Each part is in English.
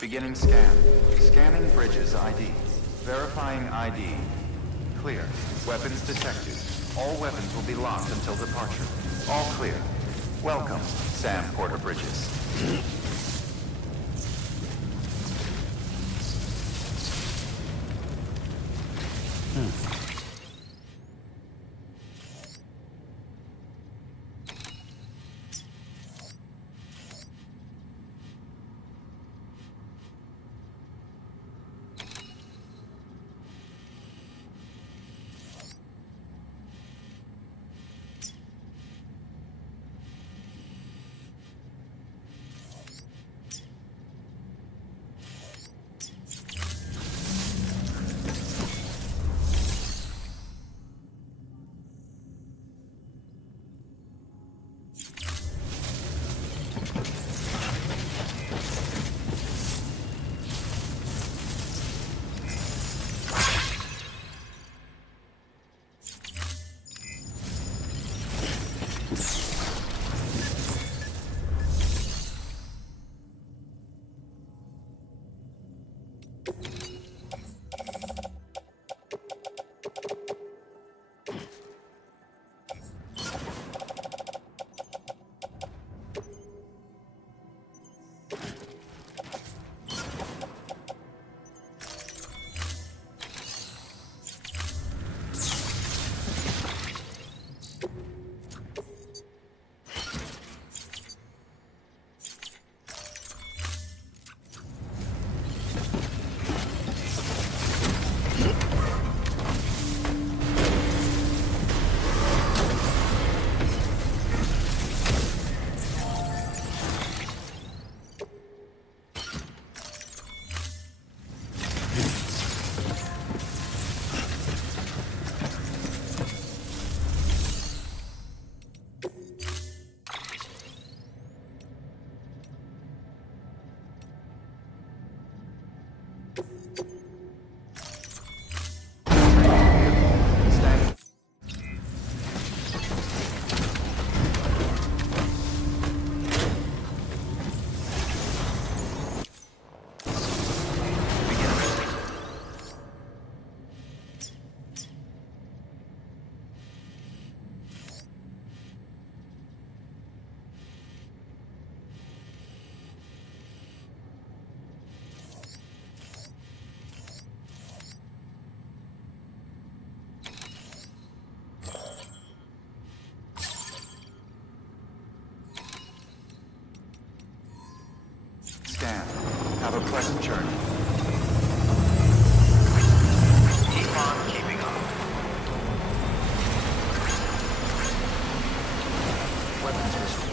Beginning scan. Scanning bridges ID. Verifying ID. Clear. Weapons detected. All weapons will be locked until departure. All clear. Welcome, Sam Porter Bridges. Scan. Have a pleasant journey. Keep on keeping on. Weapons restored.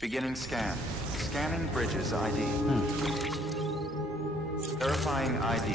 Beginning scan. Scanning bridges ID. Verifying ID.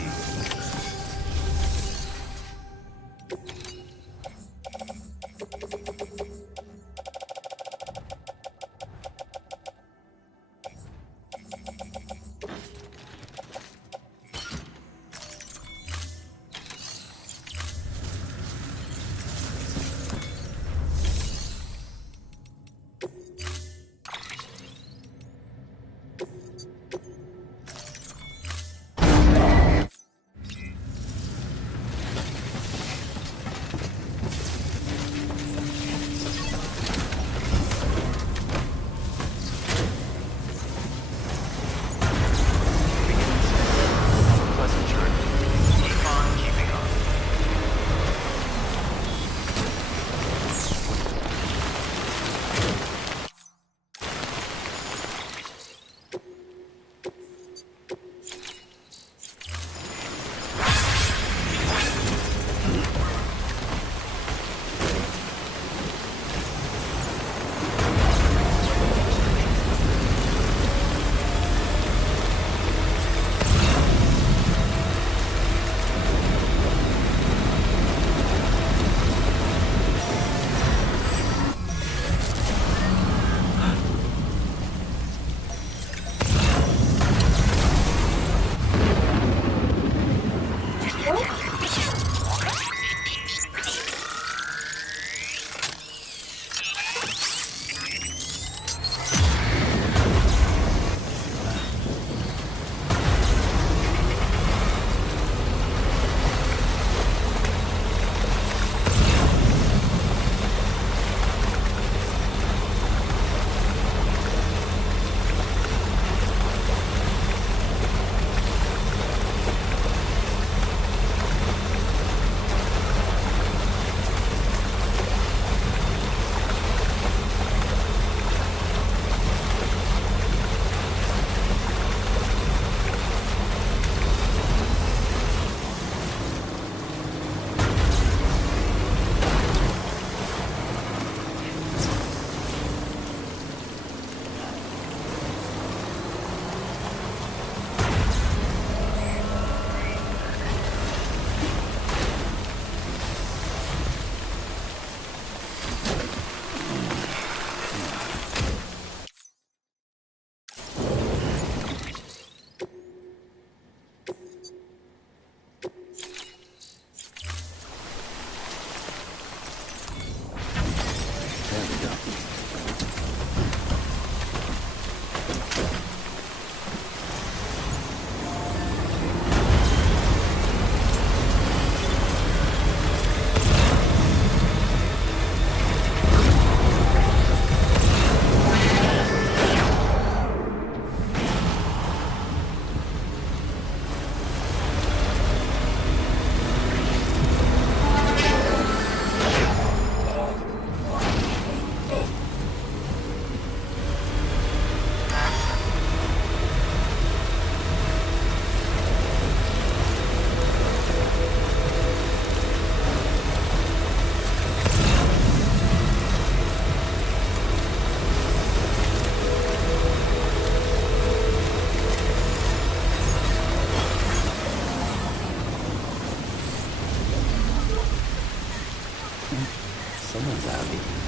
Someone's happy.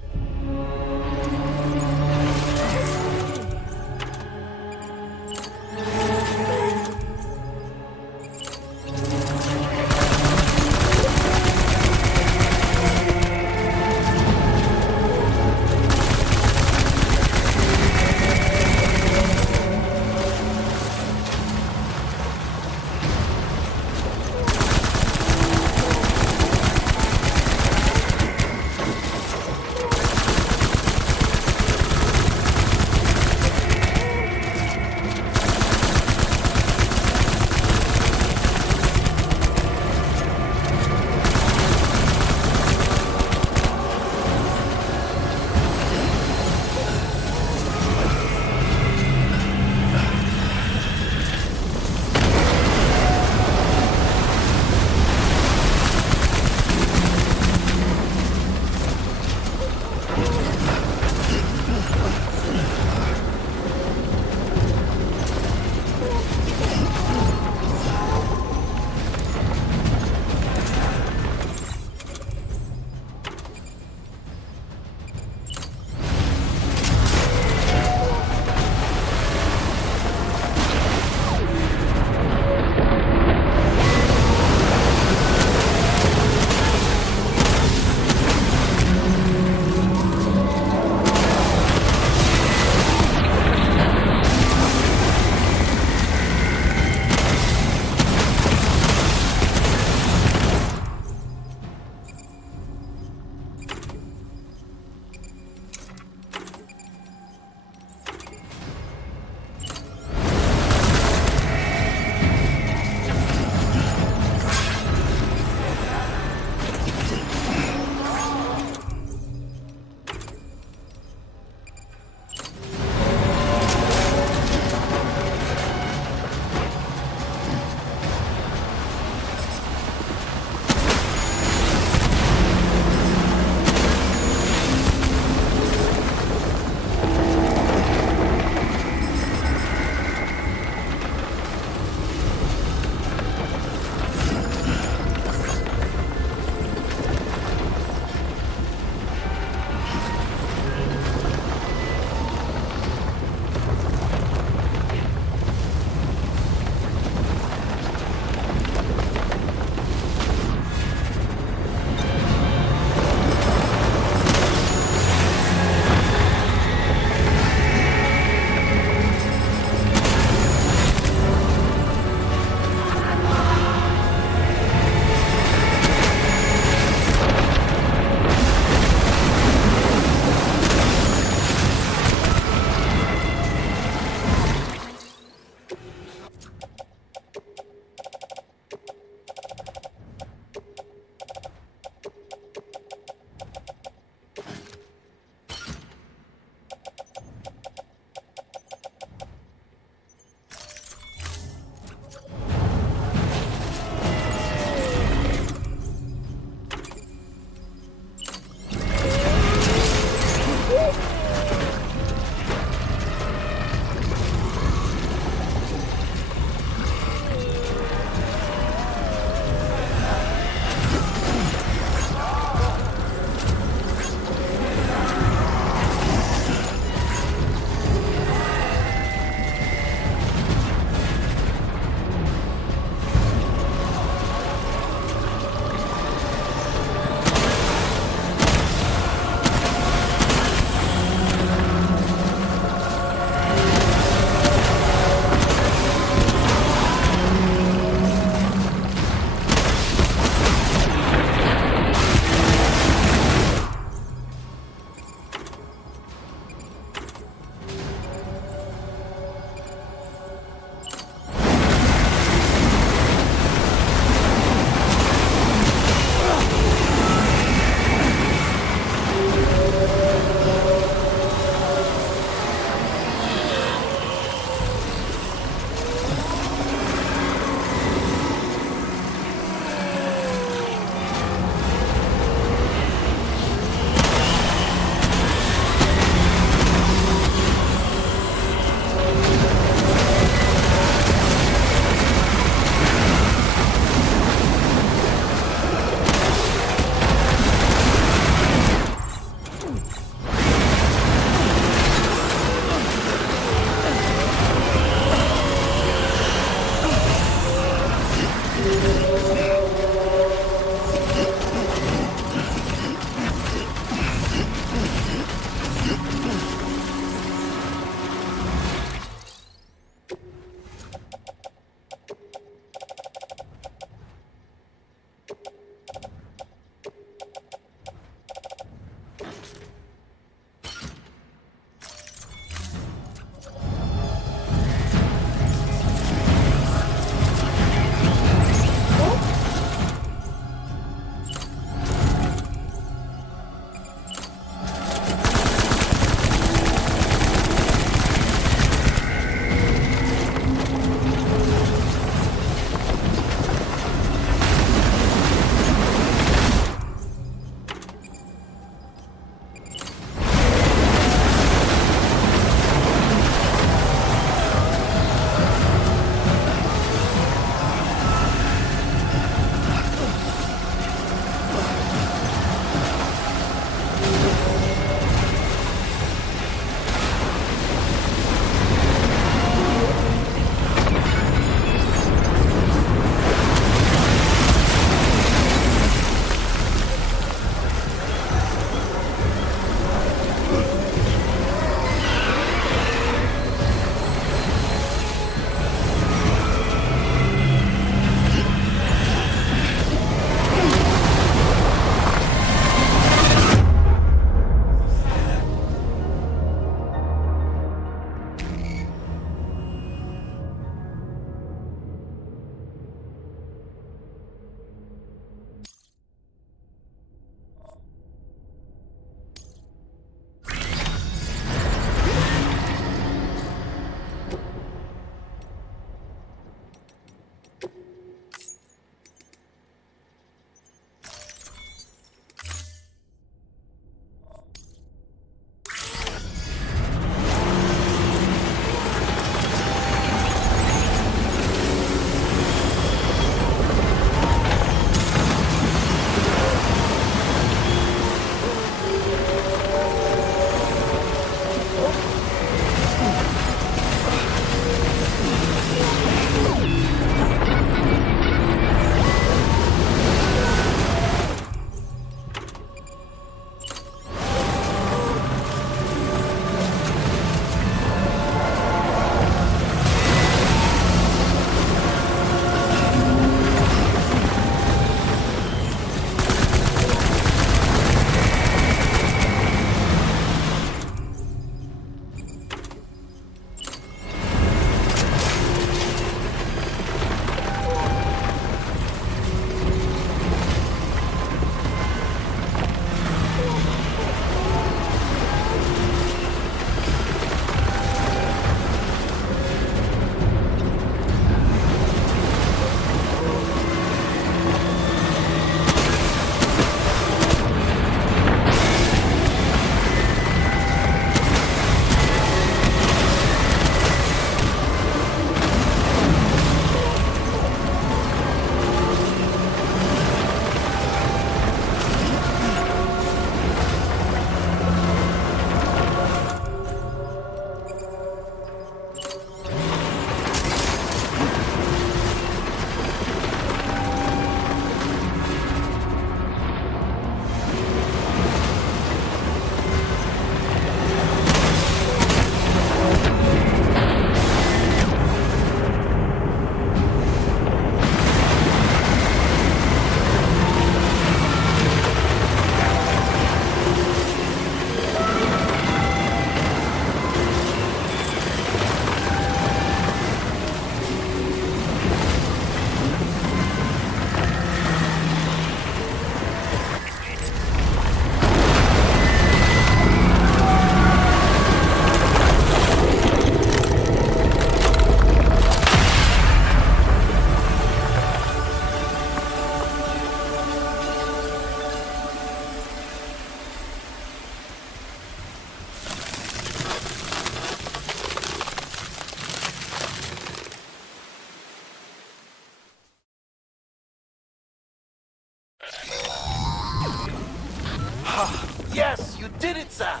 Yes, you did it, Sam!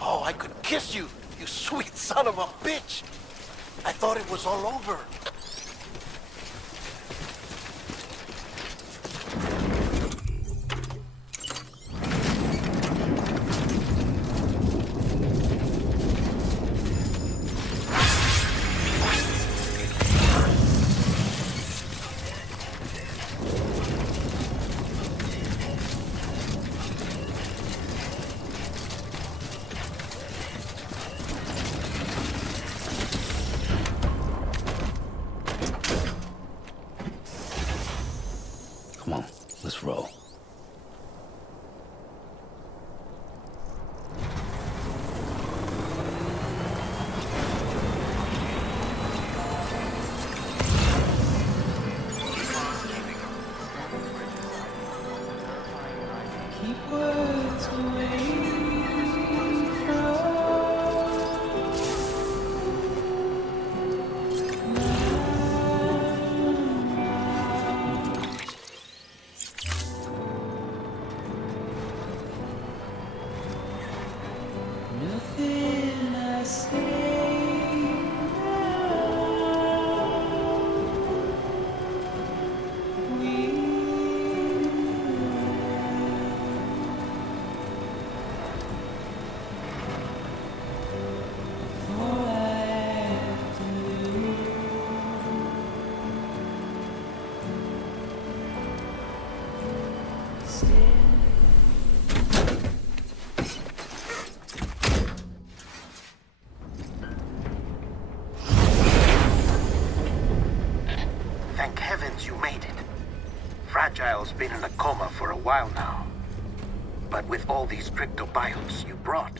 Oh, I could kiss you, you sweet son of a bitch! I thought it was all over. Come on, let's roll. Keep words away nothing I say Thank heavens you made it. Fragile's been in a coma for a while now. But with all these cryptobiotes you brought,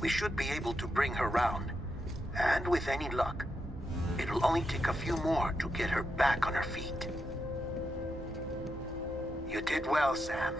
we should be able to bring her round. And with any luck, it'll only take a few more to get her back on her feet. You did well, Sam.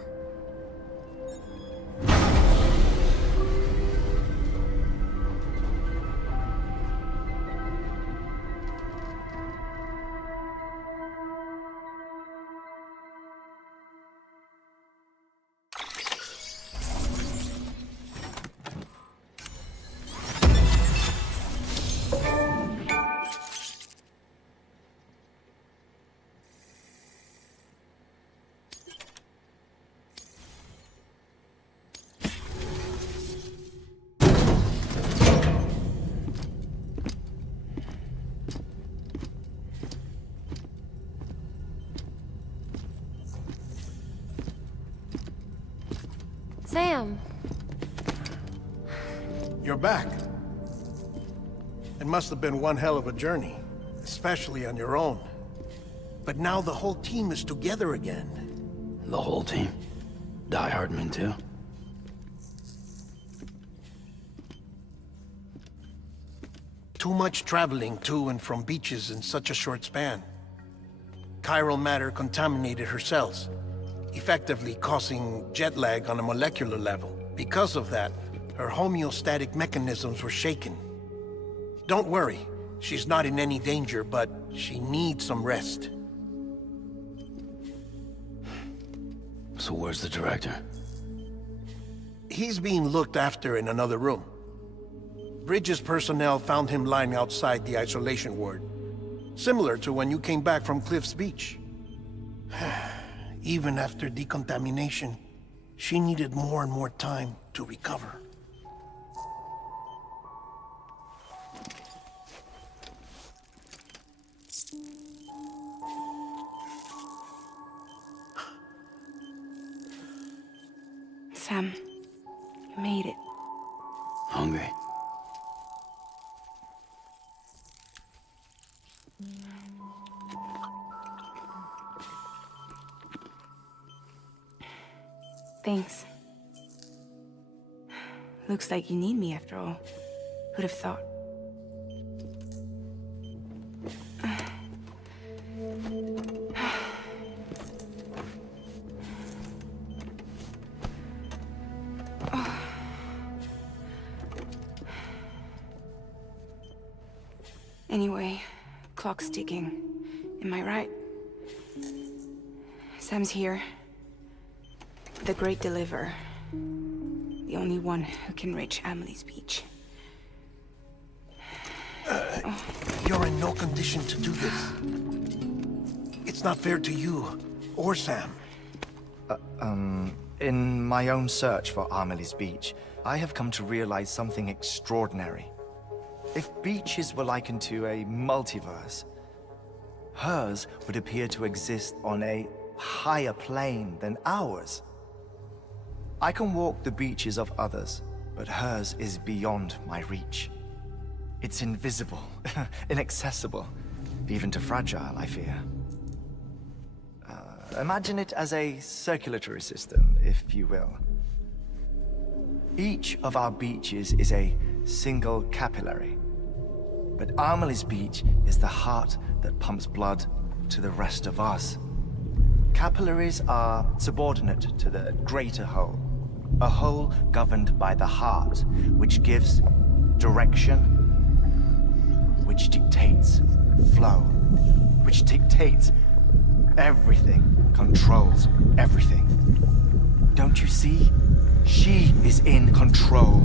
Sam. You're back. It must have been one hell of a journey, especially on your own. But now the whole team is together again. The whole team? Die Hardman too? Too much traveling to and from beaches in such a short span. Chiral matter contaminated her cells, effectively causing jet lag on a molecular level. Because of that, her homeostatic mechanisms were shaken. Don't worry, she's not in any danger, but she needs some rest. So where's the director? He's being looked after in another room. Bridges personnel found him lying outside the isolation ward, similar to when you came back from Cliff's Beach. Even after decontamination, she needed more and more time to recover. Sam, you made it. Hungry? Thanks. Looks like you need me after all. Who'd have thought? Anyway, clock's ticking. Am I right? Sam's here. The Great Deliver. the only one who can reach Amelie's beach. You're in no condition to do this. It's not fair to you, or Sam. In my own search for Amelie's beach, I have come to realize something extraordinary. If beaches were likened to a multiverse, hers would appear to exist on a higher plane than ours. I can walk the beaches of others, but hers is beyond my reach. It's invisible, inaccessible, even to Fragile, I fear. Imagine it as a circulatory system, if you will. Each of our beaches is a single capillary. But Amelie's beach is the heart that pumps blood to the rest of us. Capillaries are subordinate to the greater whole. A whole governed by the heart, which gives direction, which dictates flow, which dictates everything, controls everything. Don't you see? She is in control.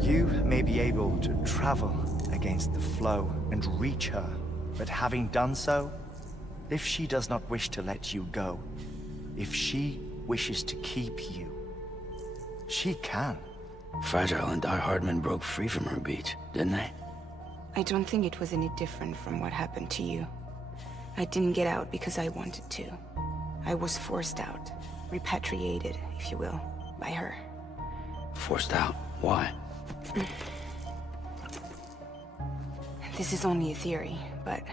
You may be able to travel against the flow and reach her, but having done so, if she does not wish to let you go, if she wishes to keep you, she can. Fragile and Die Hardman broke free from her beach, didn't they? I don't think it was any different from what happened to you. I didn't get out because I wanted to. I was forced out, repatriated, if you will, by her. Forced out. Why? This is only a theory, but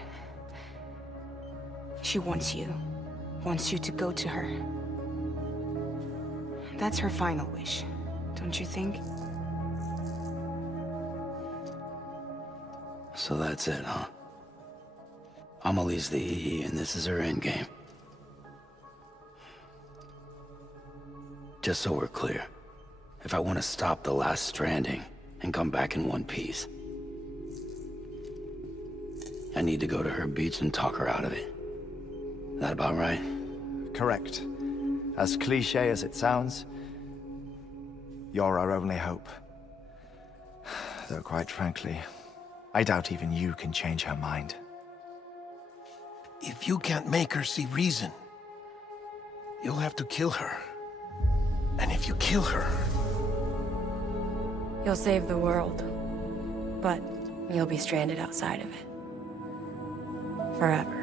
she wants you to go to her. That's her final wish, don't you think? So that's it, huh? Amelie's the EE, and this is her endgame. Just so we're clear, if I want to stop the last stranding and come back in one piece, I need to go to her beach and talk her out of it. That about right? Correct. As cliche as it sounds, you're our only hope. Though quite frankly, I doubt even you can change her mind. If you can't make her see reason, you'll have to kill her. And if you kill her... You'll save the world, but you'll be stranded outside of it. Forever.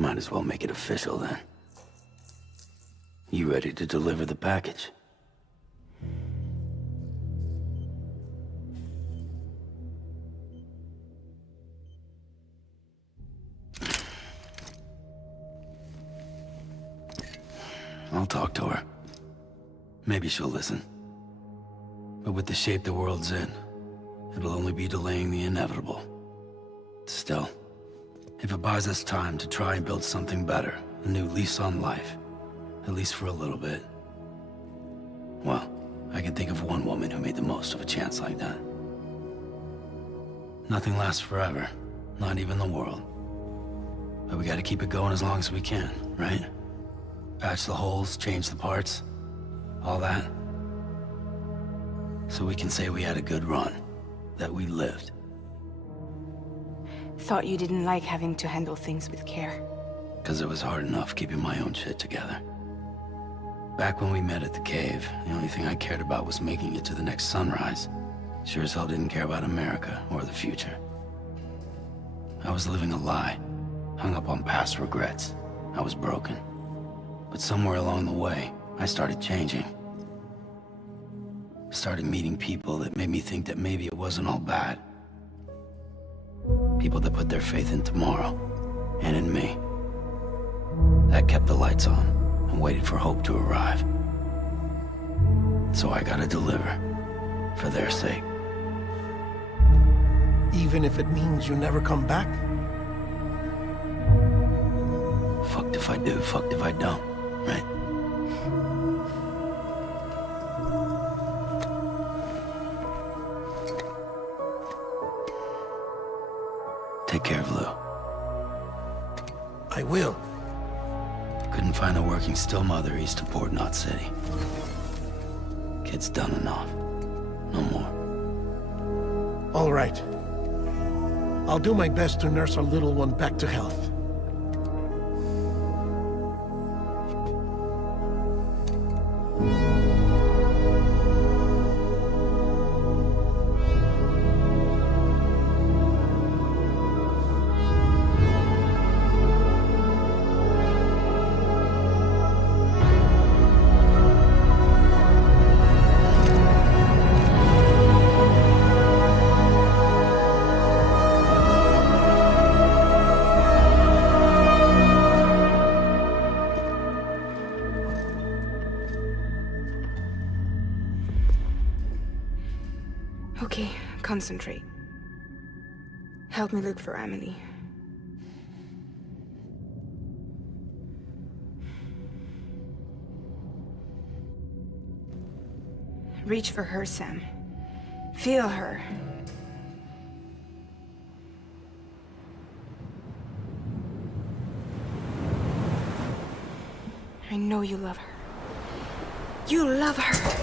Might as well make it official then. You ready to deliver the package? I'll talk to her. Maybe she'll listen. But with the shape the world's in, it'll only be delaying the inevitable. Still, if it buys us time to try and build something better, a new lease on life, at least for a little bit, well, I can think of one woman who made the most of a chance like that. Nothing lasts forever, not even the world. But we gotta keep it going as long as we can, right? Patch the holes, change the parts, all that. So we can say we had a good run, that we lived. Thought you didn't like having to handle things with care. 'Cause it was hard enough keeping my own shit together. Back when we met at the cave, the only thing I cared about was making it to the next sunrise. Sure as hell didn't care about America or the future. I was living a lie, hung up on past regrets. I was broken. But somewhere along the way, I started changing. Started meeting people that made me think that maybe it wasn't all bad. People that put their faith in tomorrow, and in me. That kept the lights on, and waited for hope to arrive. So I gotta deliver, for their sake. Even if it means you never come back? Fucked if I do, fucked if I don't, right? Take care of Lou. I will. Couldn't find a working still mother east of Port Knot City. Kid's done enough. No more. All right. I'll do my best to nurse our little one back to health. Okay, concentrate. Help me look for Emily. Reach for her, Sam. Feel her. I know you love her. You love her!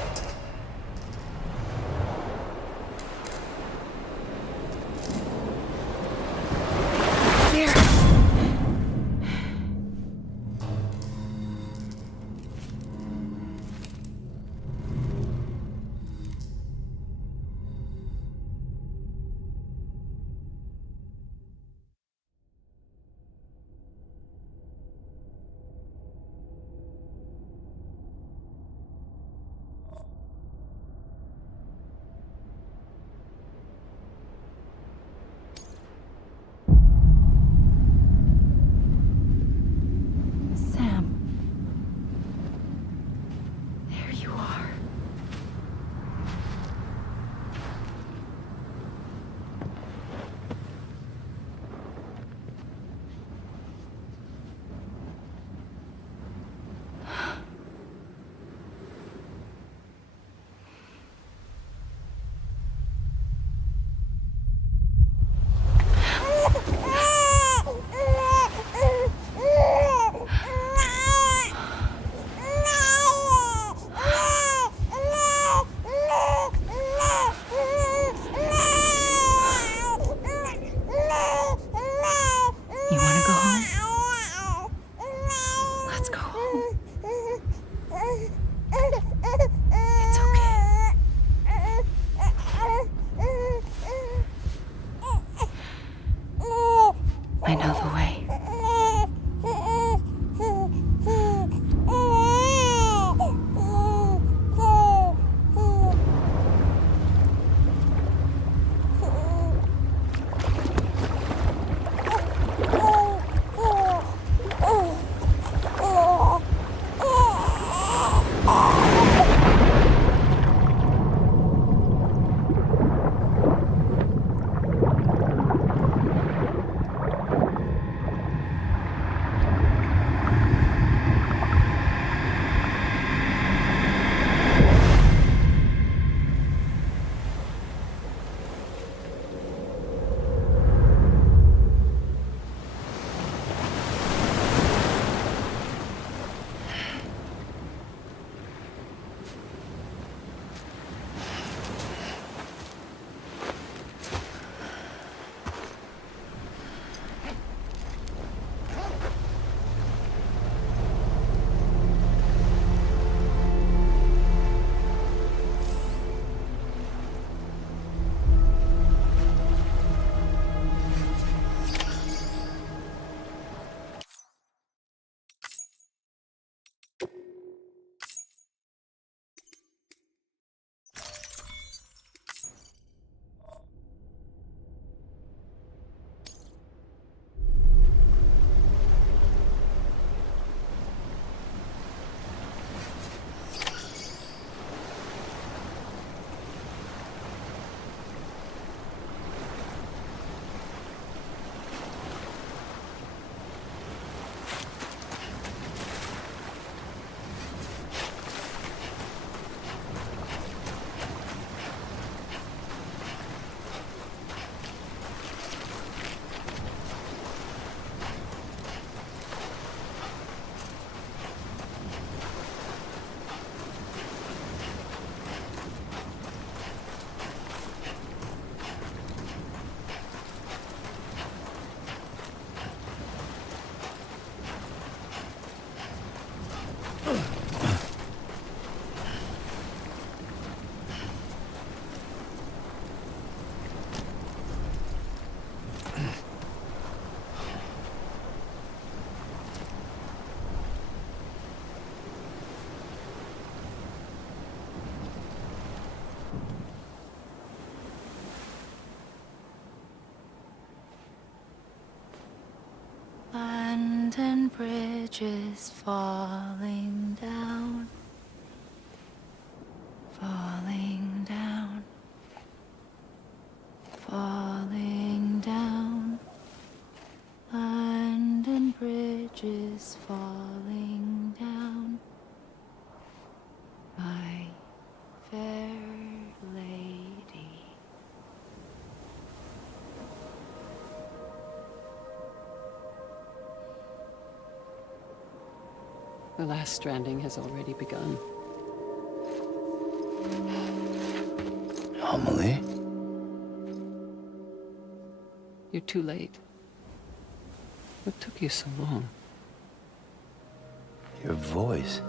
bridges falling down, falling down, falling down. London Bridge is falling down, my fair lady. The last stranding has already begun. Amelie? You're too late. What took you so long? Your voice.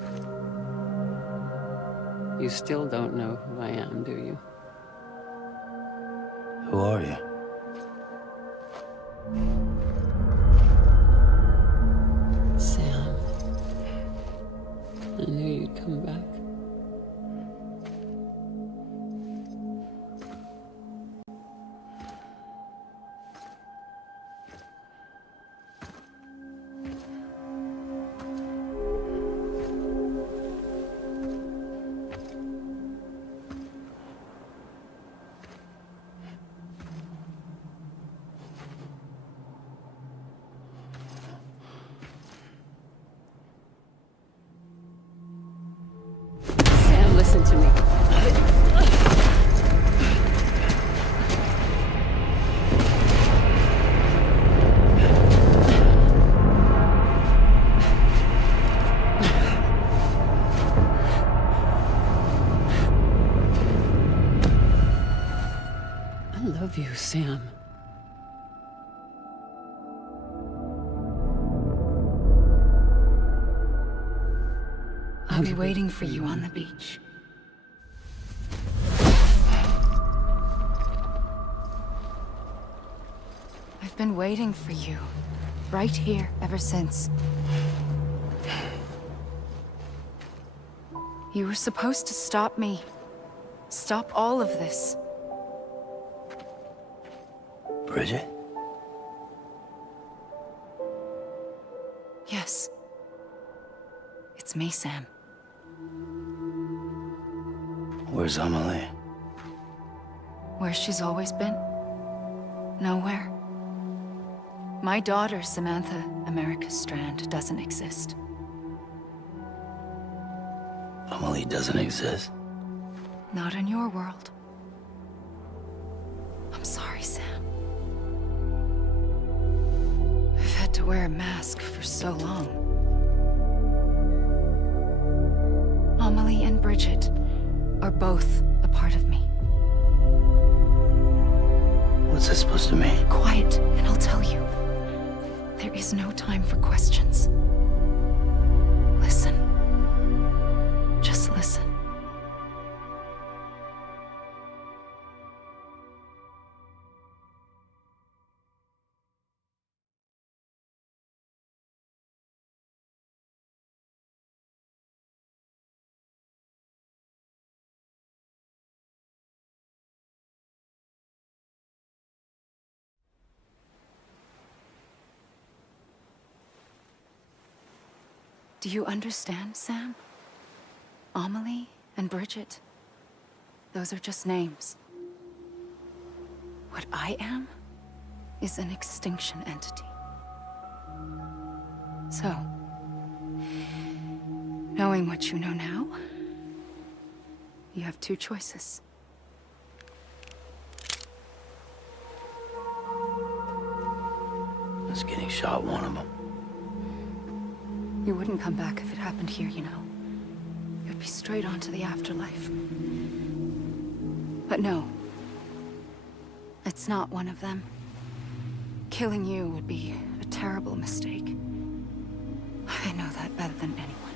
You still don't know who I am, do you? Who are you? Sam. I knew you'd come back. Sam, listen to me. I love you, Sam. I'll be waiting for you on the beach. I've been waiting for you, right here, ever since. You were supposed to stop me. Stop all of this. Bridget? Yes. It's me, Sam. Where's Amelie? Where she's always been. Nowhere. My daughter, Samantha America Strand, doesn't exist. Amelie doesn't exist. Not in your world. I'm sorry, Sam. I've had to wear a mask for so long. Amelie and Bridget are both a part of me. What's that supposed to mean? Quiet, and I'll tell you. There is no time for questions. Listen. Just listen. Do you understand, Sam? Amelie and Bridget, those are just names. What I am is an extinction entity. So, knowing what you know now, you have two choices. Is getting shot one of them? You wouldn't come back if it happened here, you know. You'd be straight on to the afterlife. But no. It's not one of them. Killing you would be a terrible mistake. I know that better than anyone.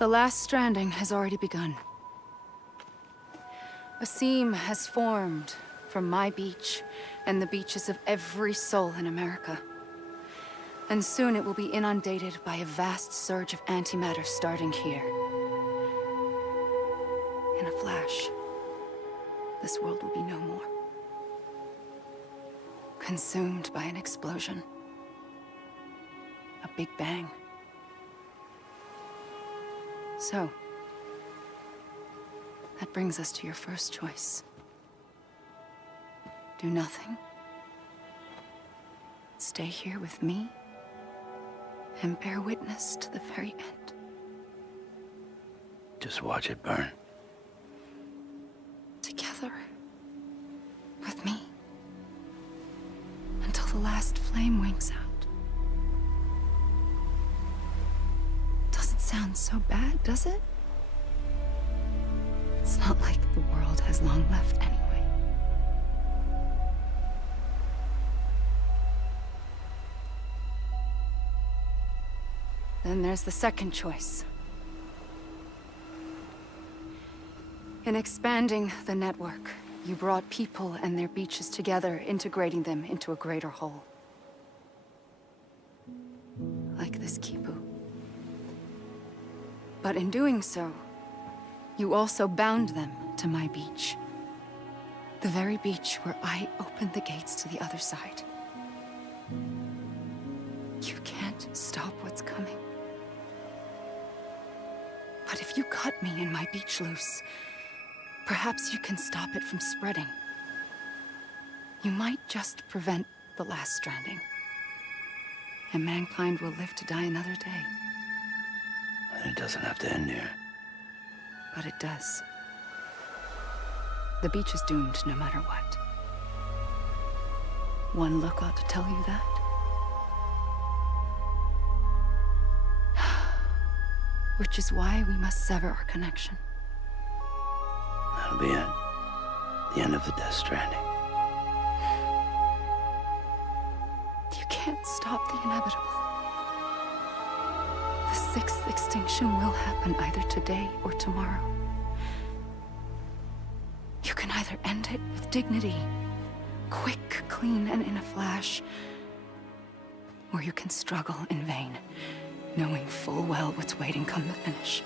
The last stranding has already begun. A seam has formed from my beach and the beaches of every soul in America. And soon it will be inundated by a vast surge of antimatter starting here. In a flash. this world will be no more. Consumed by an explosion. A big bang. So, that brings us to your first choice. Do nothing. Stay here with me and bear witness to the very end. Just watch it burn. Together. With me. Until the last flame winks out. Doesn't sound so bad, does it? It's not like the world has long left anyway. Then there's the second choice. In expanding the network, you brought people and their beaches together, integrating them into a greater whole. Like this Kipu. But in doing so, you also bound them to my beach. The very beach where I opened the gates to the other side. You can't stop what's coming. But if you cut me and my beach loose, perhaps you can stop it from spreading. You might just prevent the last stranding. And mankind will live to die another day. And it doesn't have to end here. But it does. The beach is doomed no matter what. One look ought to tell you that. Which is why we must sever our connection. That'll be it. The end of the Death Stranding. You can't stop the inevitable. The sixth extinction will happen either today or tomorrow. You can either end it with dignity, quick, clean, and in a flash, or you can struggle in vain, knowing full well what's waiting come the finish.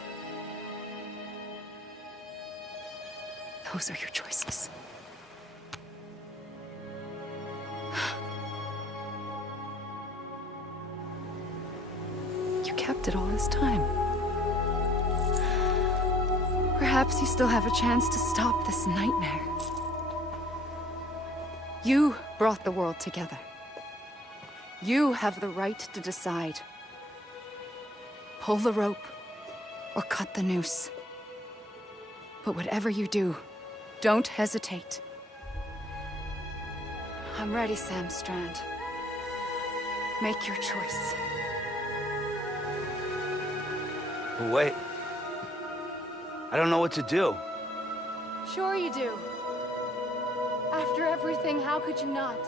Those are your choices. You kept it all this time. Perhaps you still have a chance to stop this nightmare. You brought the world together. You have the right to decide. Pull the rope, or cut the noose. But whatever you do, don't hesitate. I'm ready, Sam Strand. Make your choice. But wait. I don't know what to do. Sure you do. After everything, how could you not?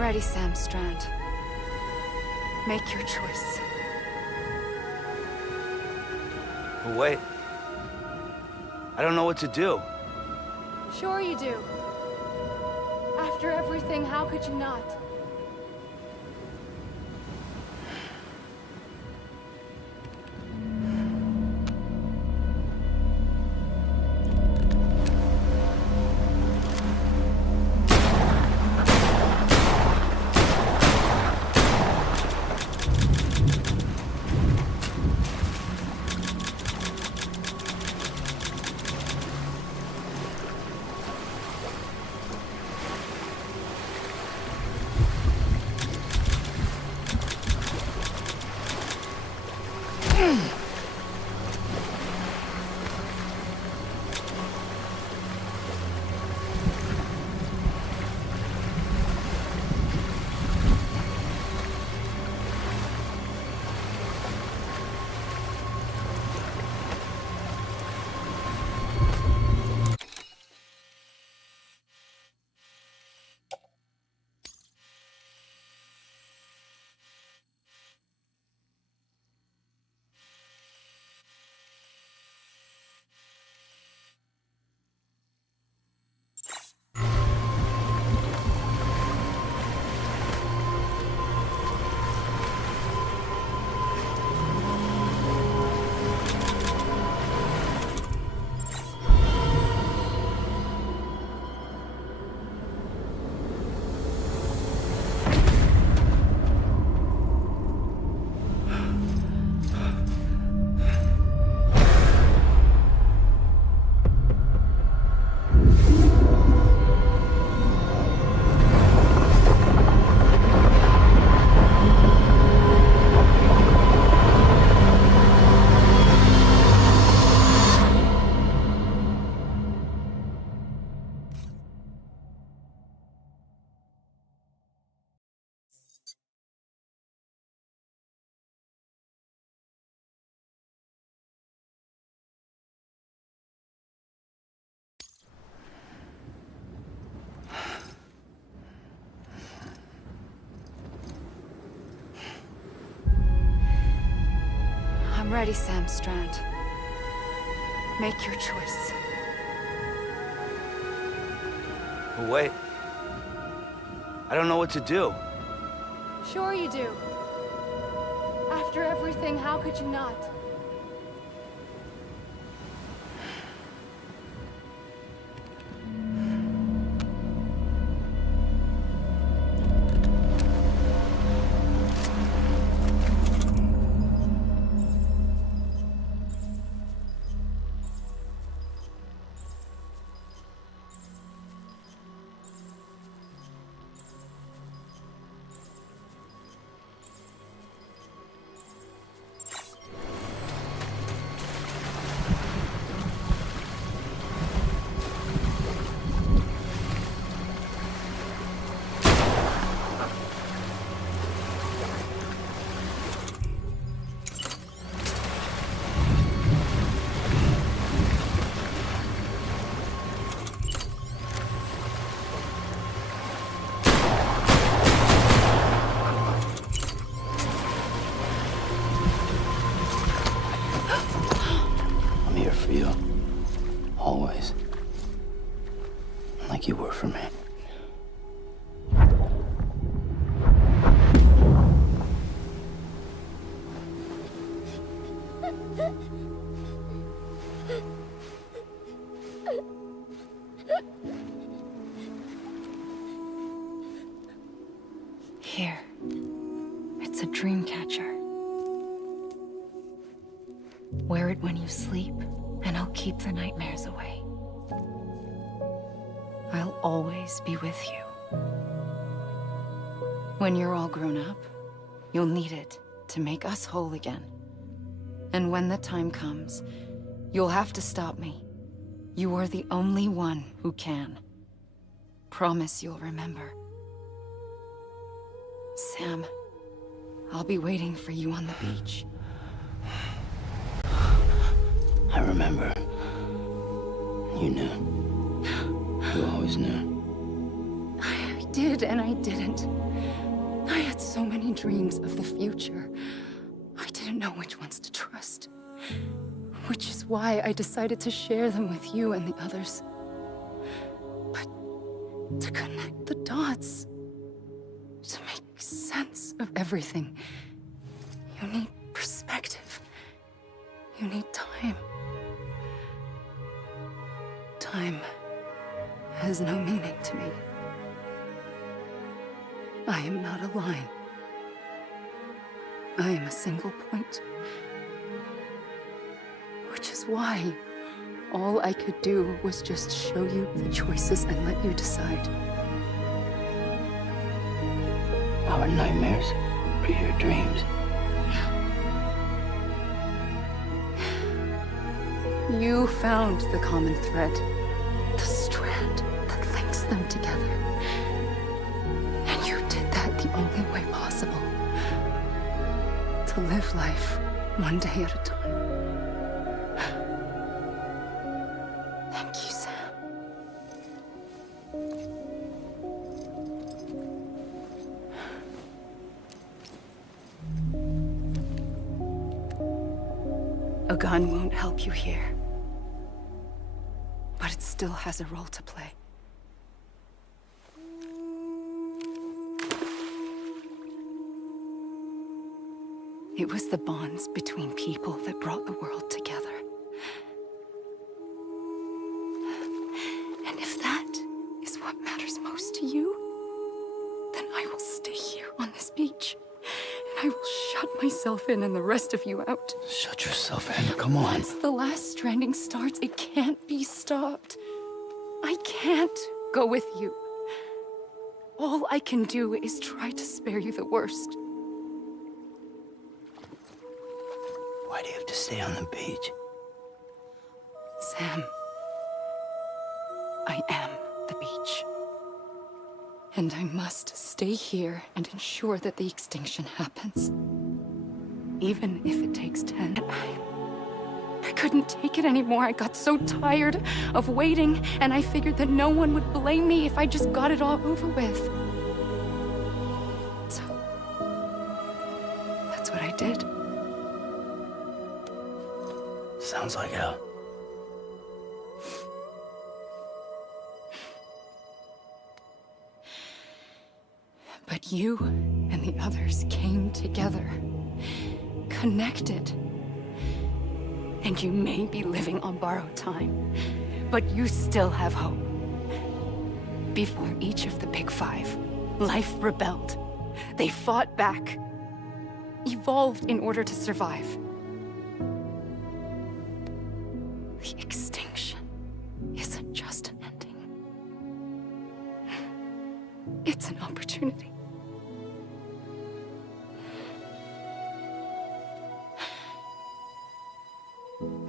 ready, Sam Strand. Make your choice. But wait. I don't know what to do. Sure you do. After everything, how could you not? I'm ready, Sam Strand. Make your choice. But wait. I don't know what to do. Sure you do. After everything, how could you not? I'm here for you. Always. Like you were for me. Here. It's a dream catcher. Wear it when you sleep, and I'll keep the nightmares away. I'll always be with you. When you're all grown up, you'll need it to make us whole again. And when the time comes, you'll have to stop me. You are the only one who can. Promise you'll remember. Sam, I'll be waiting for you on the beach. I remember. You knew. You always knew. I did and I didn't. I had so many dreams of the future. I didn't know which ones to trust. Which is why I decided to share them with you and the others. But to connect the dots, to make sense of everything, you need perspective. You need time. Time has no meaning to me. I am not a line. I am a single point. Which is why all I could do was just show you the choices and let you decide. Our nightmares or your dreams? You found the common thread, the strand that links them together. And you did that the only way possible. To live life one day at a time. Thank you, Sam. A gun won't help you here. But it still has a role to play. It was the bonds between people that brought the world together. And if that is what matters most to you, then I will stay here on this beach. And I will shut myself in and the rest of you out. Shut yourself in, come on. Once the last stranding starts, it can't be stopped. I can't go with you. All I can do is try to spare you the worst. Why do you have to stay on the beach? Sam, I am the beach. And I must stay here and ensure that the extinction happens. Even if it takes 10. I couldn't take it anymore. I got so tired of waiting, and I figured that no one would blame me if I just got it all over with. So, that's what I did. Sounds like hell. But you and the others came together, connected. And you may be living on borrowed time, but you still have hope. Before each of the Big Five, life rebelled. They fought back, evolved in order to survive. The extinction isn't just an ending. It's an opportunity.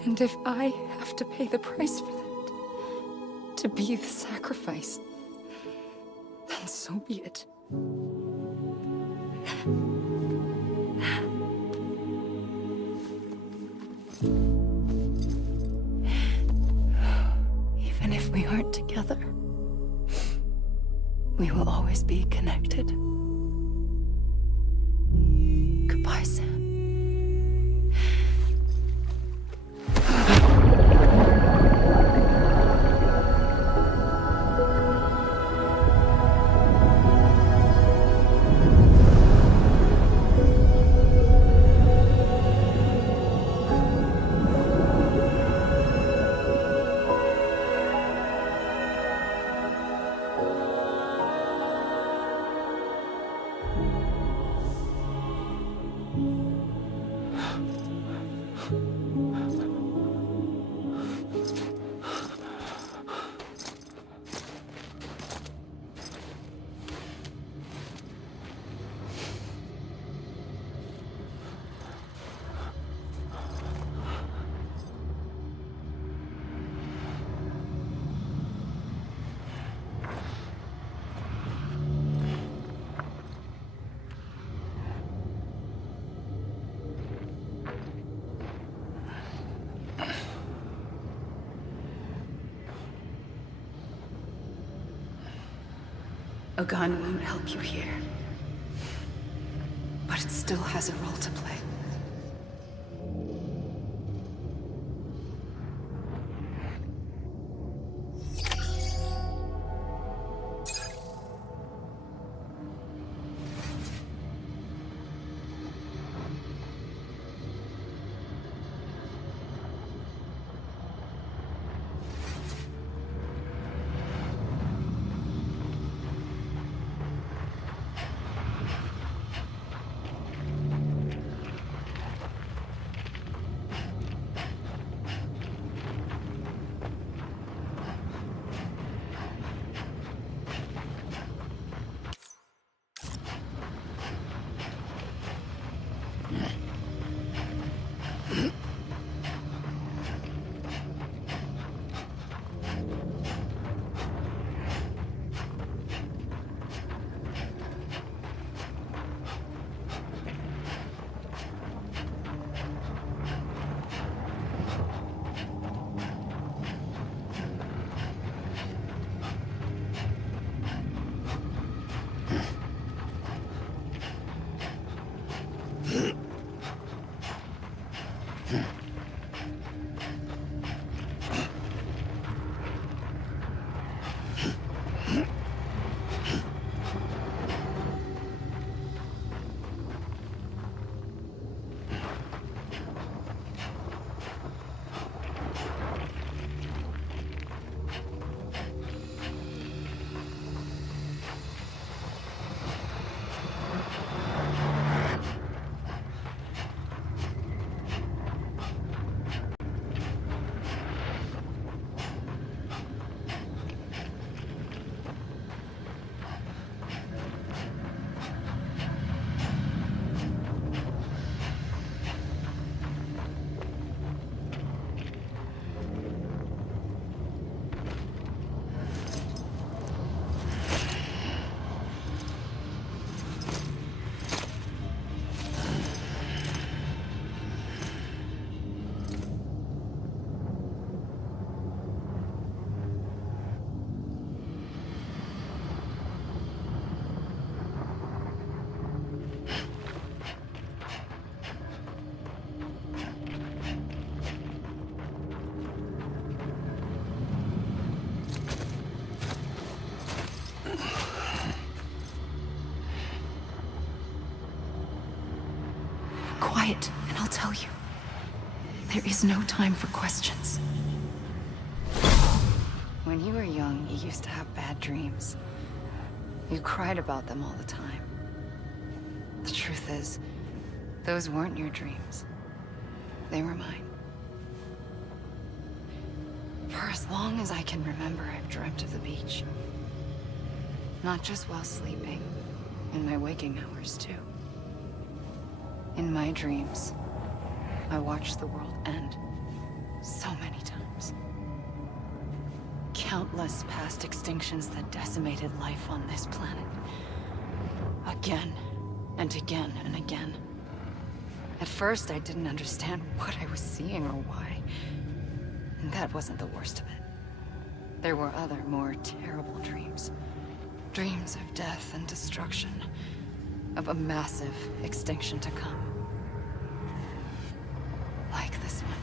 And if I have to pay the price for that, to be the sacrifice, then so be it. Even if we aren't together, we will always be connected. Goodbye, Sam. A gun won't help you here. But it still has a role to play. Quiet, and I'll tell you. There is no time for questions. When you were young, you used to have bad dreams. You cried about them all the time. The truth is, those weren't your dreams. They were mine. For as long as I can remember, I've dreamt of the beach. Not just while sleeping, in my waking hours too. In my dreams, I watched the world end so many times. Countless past extinctions that decimated life on this planet. Again, and again, and again. At first, I didn't understand what I was seeing or why. And that wasn't the worst of it. There were other, more terrible dreams. Dreams of death and destruction. Of a massive extinction to come. Like this one.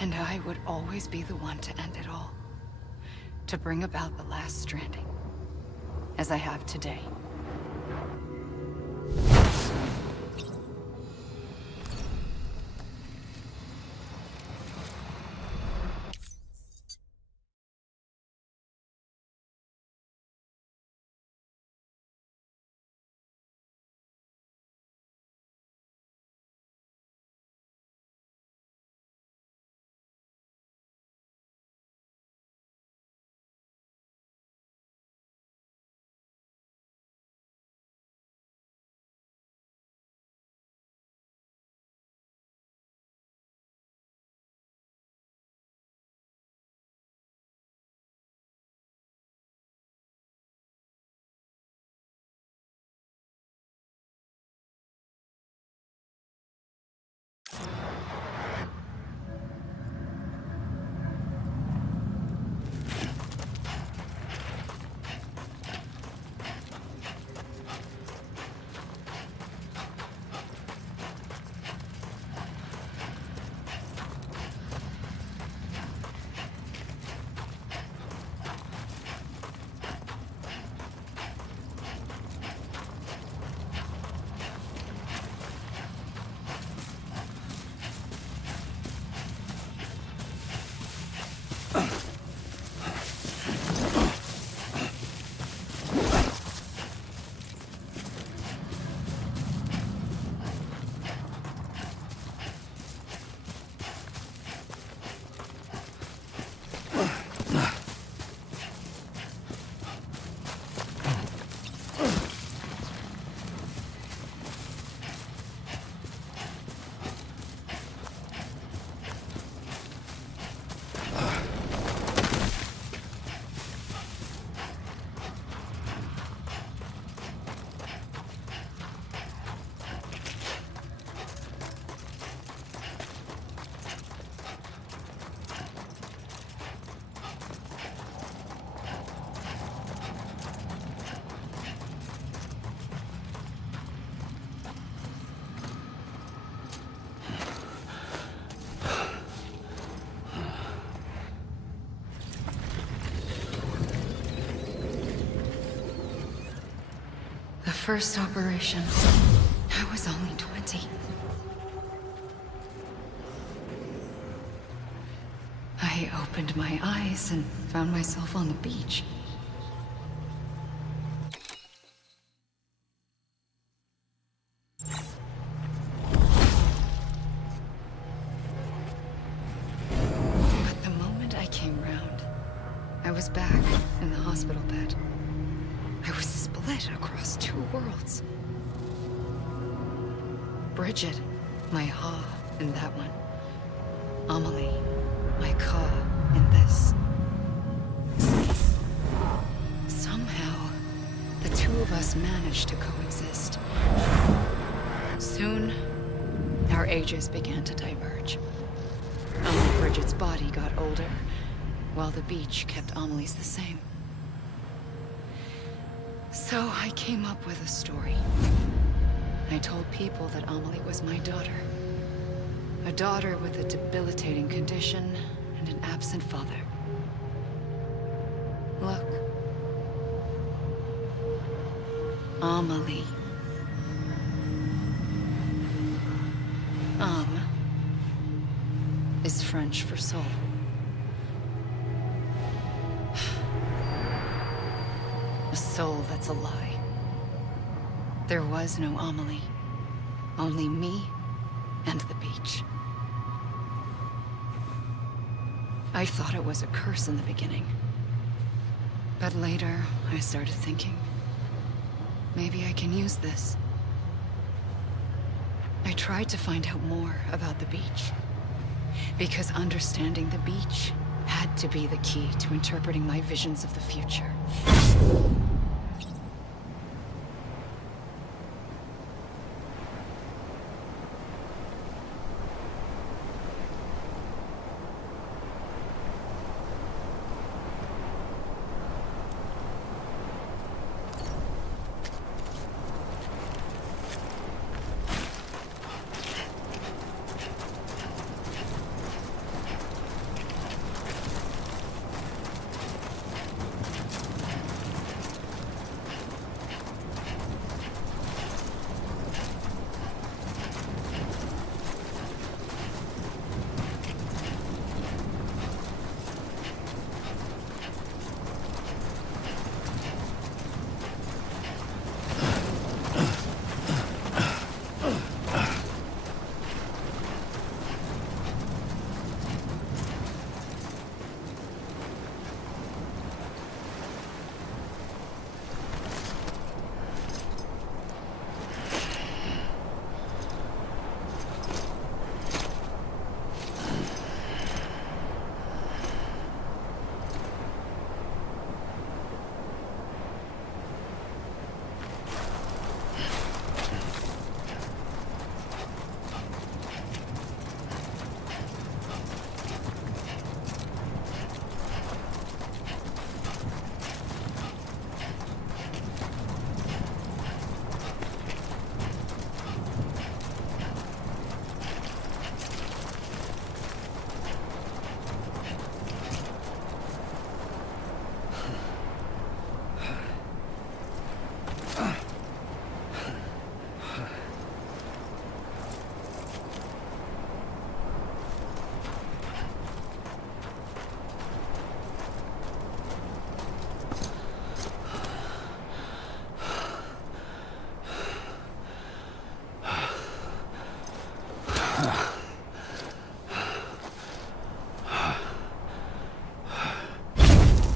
And I would always be the one to end it all. To bring about the last stranding. As I have today. The first operation, I was only 20. I opened my eyes and found myself on the beach. But the moment I came round, I was back in the hospital bed. I was split across two worlds. Bridget, my Ha in that one. Amelie, my Ka in this. Somehow, the two of us managed to coexist. Soon, our ages began to diverge. Bridget's body got older, while the beach kept Amelie's the same. So I came up with a story. I told people that Amelie was my daughter. A daughter with a debilitating condition and an absent father. Look. Amelie. Is French for soul. A soul that's a lie. There was no Amelie. Only me and the beach. I thought it was a curse in the beginning. But later, I started thinking, maybe I can use this. I tried to find out more about the beach. Because understanding the beach had to be the key to interpreting my visions of the future.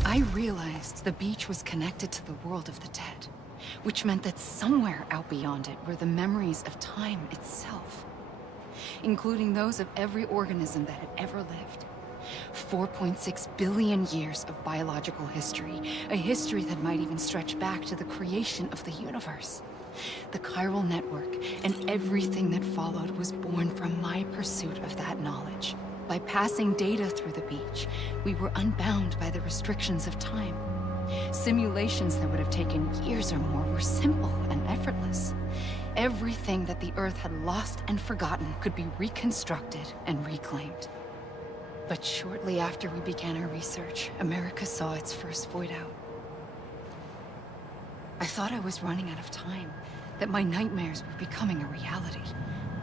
I realized the beach was connected to the world of the dead, which meant that somewhere out beyond it were the memories of time itself, including those of every organism that had ever lived. 4.6 billion years of biological history, a history that might even stretch back to the creation of the universe. The chiral network and everything that followed was born from my pursuit of that knowledge. By passing data through the beach, we were unbound by the restrictions of time. Simulations that would have taken years or more were simple and effortless. Everything that the Earth had lost and forgotten could be reconstructed and reclaimed. But shortly after we began our research, America saw its first void out. I thought I was running out of time, that my nightmares were becoming a reality.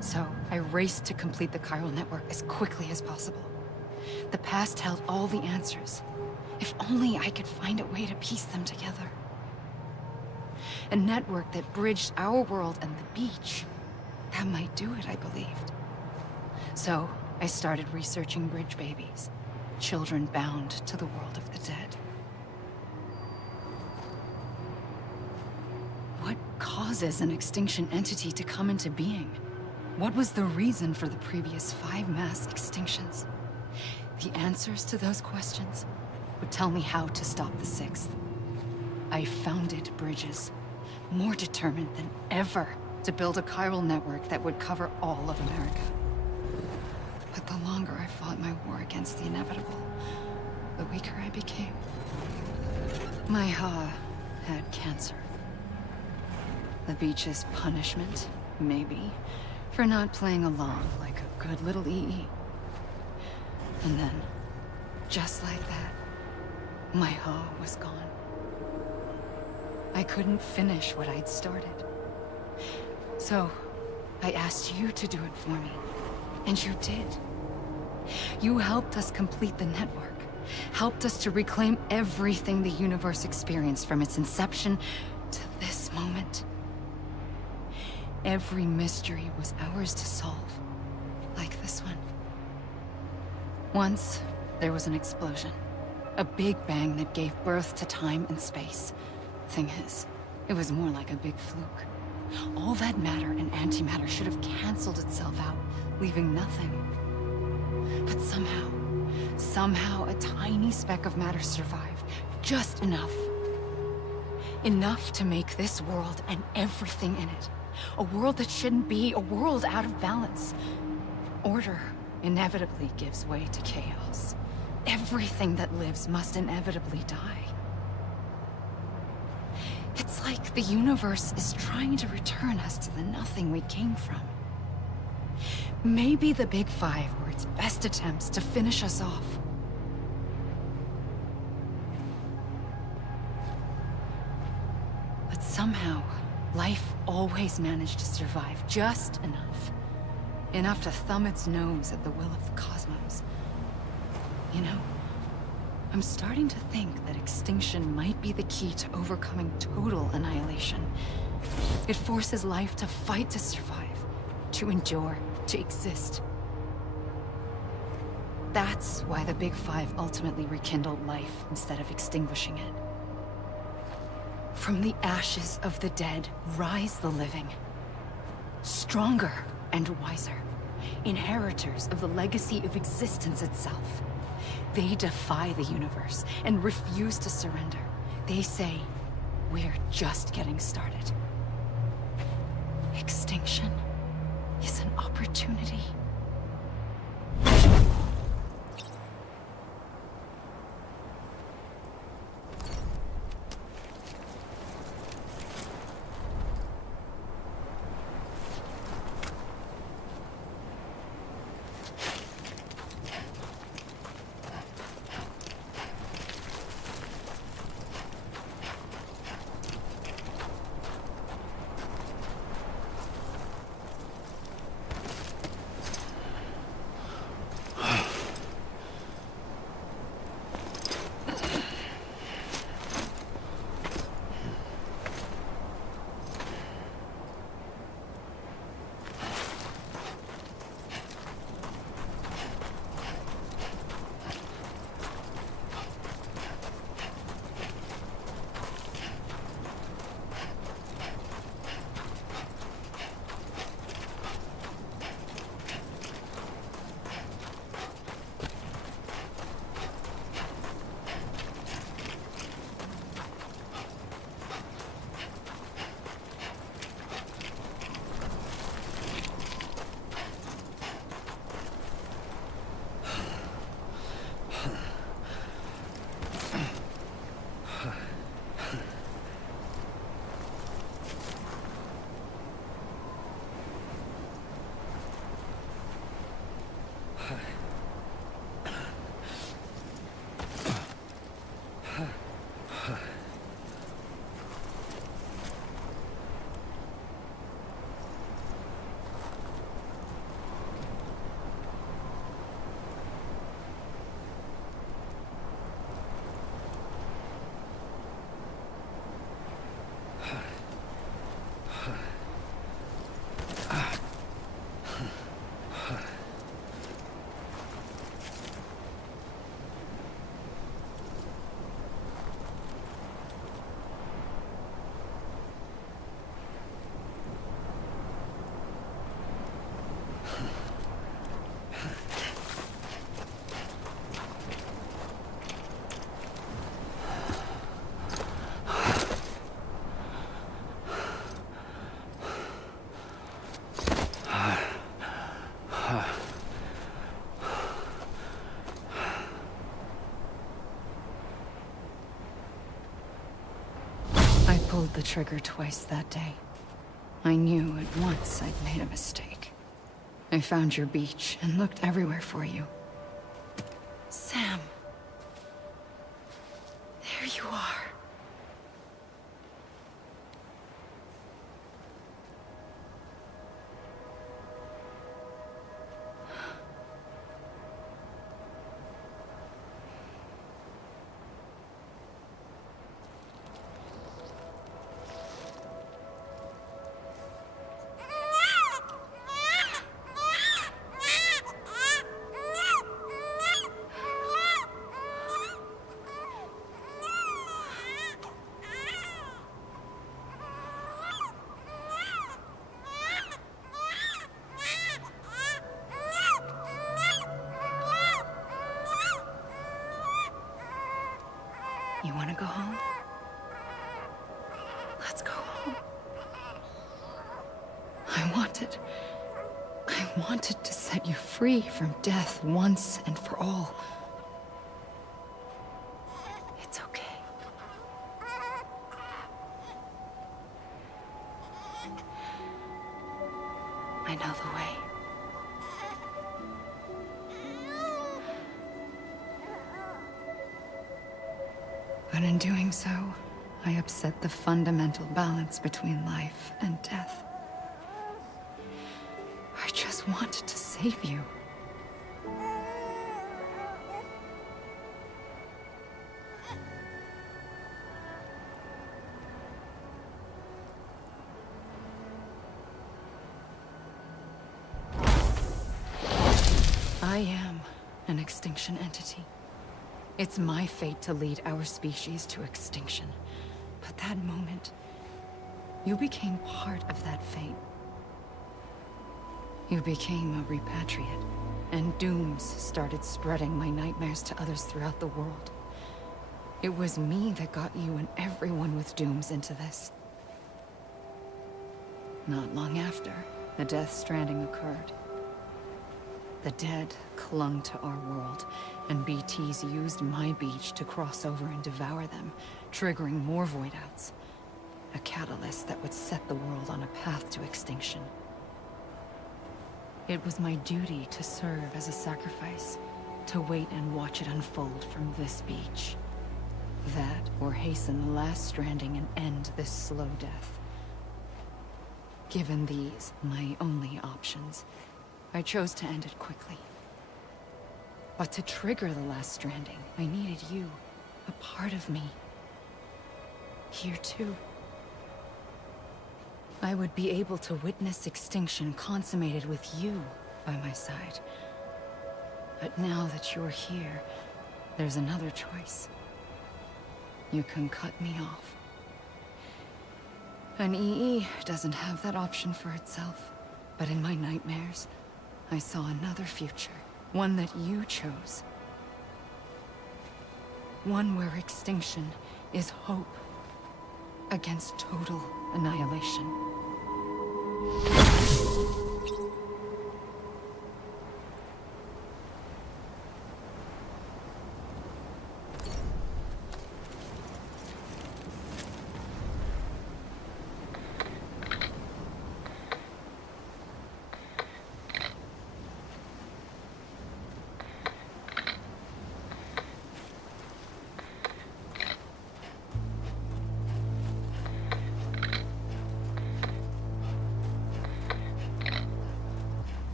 So I raced to complete the chiral network as quickly as possible. The past held all the answers. If only I could find a way to piece them together. A network that bridged our world and the beach. That might do it, I believed. So I started researching bridge babies, children bound to the world of the dead. What causes an extinction entity to come into being? What was the reason for the previous 5 mass extinctions? The answers to those questions would tell me how to stop the 6th. I founded bridges, more determined than ever to build a chiral network that would cover all of America. But the longer I fought my war against the inevitable, the weaker I became. My Ha had cancer. The beach's punishment, maybe, for not playing along like a good little EE. And then, just like that, my Ha was gone. I couldn't finish what I'd started. So, I asked you to do it for me. And you did. You helped us complete the network. Helped us to reclaim everything the universe experienced from its inception to this moment. Every mystery was ours to solve. Like this one. Once, there was an explosion. A big bang that gave birth to time and space. Thing is, it was more like a big fluke. All that matter and antimatter should have canceled itself out, leaving nothing. But somehow a tiny speck of matter survived. Just enough. Enough to make this world and everything in it. A world that shouldn't be, a world out of balance. Order inevitably gives way to chaos. Everything that lives must inevitably die. It's like the universe is trying to return us to the nothing we came from. Maybe the Big Five were its best attempts to finish us off. But somehow, life always managed to survive just enough. Enough to thumb its nose at the will of the cosmos. You know, I'm starting to think that extinction might be the key to overcoming total annihilation. It forces life to fight to survive, to endure, to exist. That's why the Big Five ultimately rekindled life instead of extinguishing it. From the ashes of the dead rise the living. Stronger and wiser. Inheritors of the legacy of existence itself. They defy the universe and refuse to surrender. They say, we're just getting started. Extinction is an opportunity. the trigger twice that day. I knew at once I'd made a mistake. I found your beach and looked everywhere for you. Sam. There you are. You want to go home? Let's go home. I wanted to set you free from death once and for all. It's okay. I know the way. But in doing so, I upset the fundamental balance between life and death. I just wanted to save you. I am an extinction entity. It's my fate to lead our species to extinction. But that moment, you became part of that fate. You became a repatriate, and dooms started spreading my nightmares to others throughout the world. It was me that got you and everyone with dooms into this. Not long after, the Death Stranding occurred. The dead clung to our world, and BTs used my beach to cross over and devour them, triggering more void outs. A catalyst that would set the world on a path to extinction. It was my duty to serve as a sacrifice, to wait and watch it unfold from this beach. That, or hasten the last stranding and end this slow death. Given these, my only options, I chose to end it quickly. But to trigger the last stranding, I needed you, a part of me. Here too. I would be able to witness extinction consummated with you by my side. But now that you're here, there's another choice. You can cut me off. An EE doesn't have that option for itself. But in my nightmares, I saw another future. One that you chose. One where extinction is hope against total annihilation.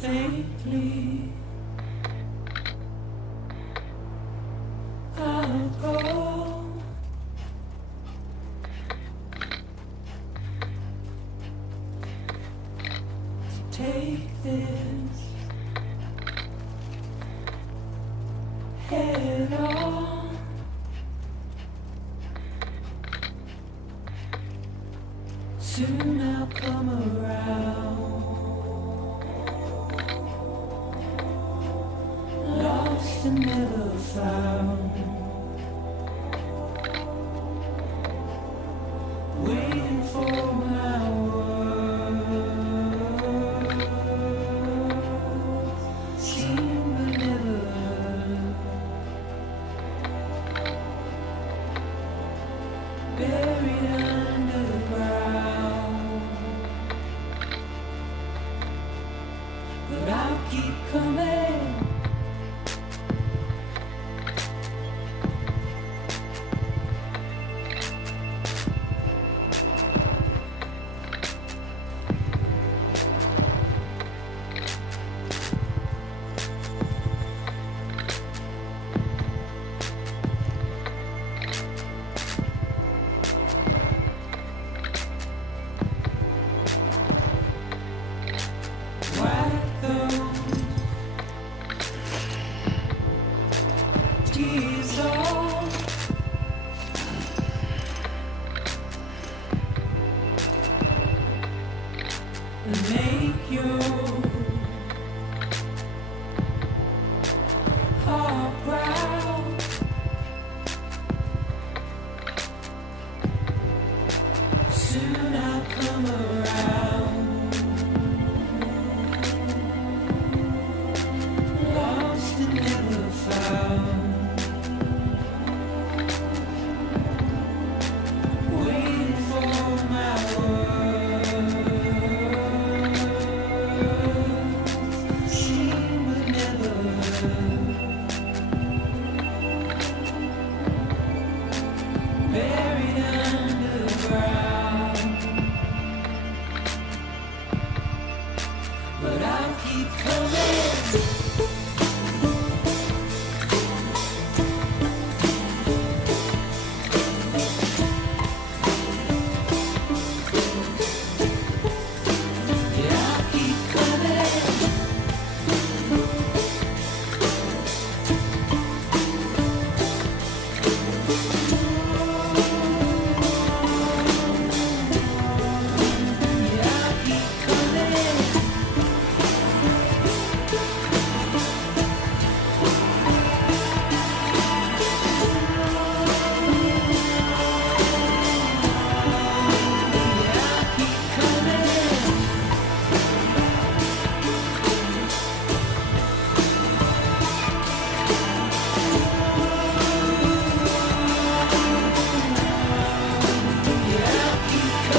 Faintly, I'll go. Take this head on. Soon I'll come around. Lost and never found. Waiting for my words, seen but never heard. Buried under the ground, but I'll keep coming. Wipe those tears off, and make your heart proud. Soon I'll come around. Lost and never found. Waiting for my words, seen but never heard. Buried underground, but I'll keep coming. Yeah, I'll keep coming. Yeah, I'll keep coming. Yeah, I'll keep coming. Yeah, I'll keep coming. Yeah, I'll keep coming. Yeah,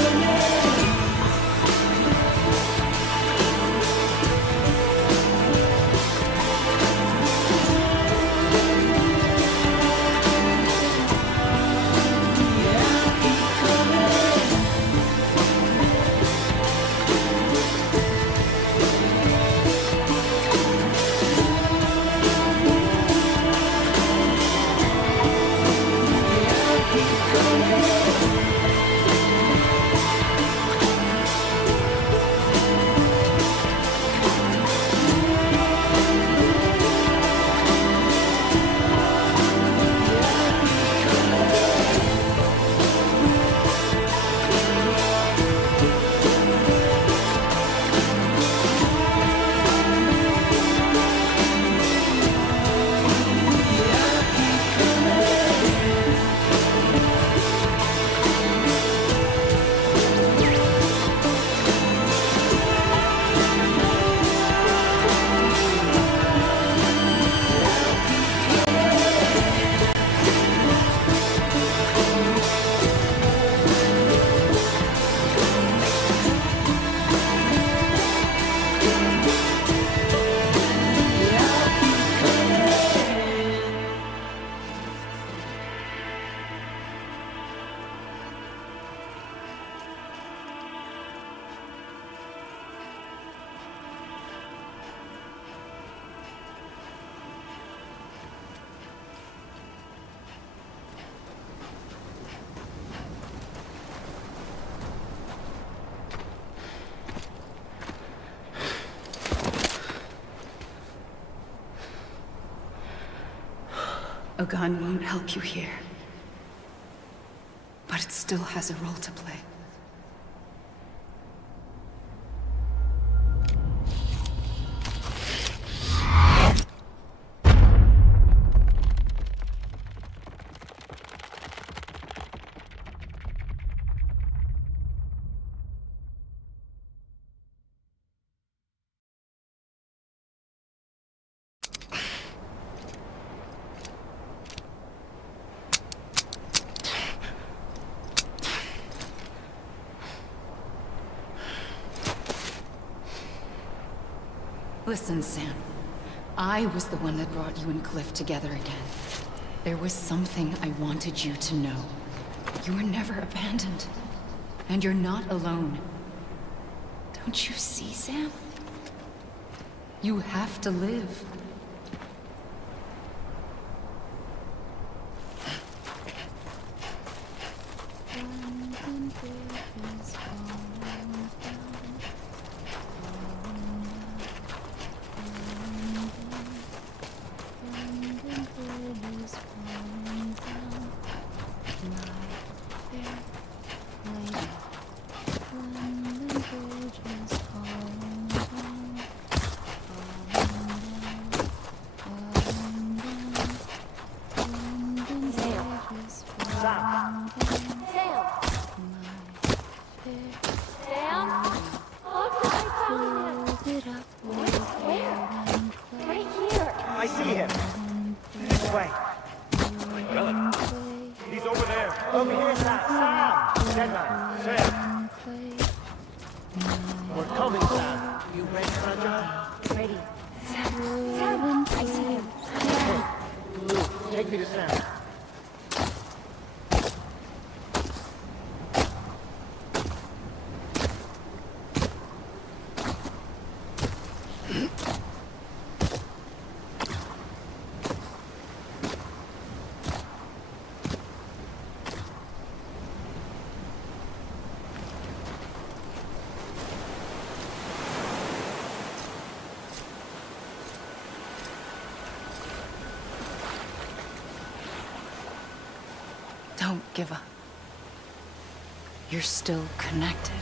I'll keep coming. A gun won't help you here, but it still has a role to play. Listen, Sam. I was the one that brought you and Cliff together again. There was something I wanted you to know. You were never abandoned. And you're not alone. Don't you see, Sam? You have to live. I see him. This way. Well, he's over there. Over here, Sam. Deadman. Sam. We're coming, Sam. You ready, Fragile? Ready. Sam, I see him. Luke, take me to Sam. Don't give up. You're still connected.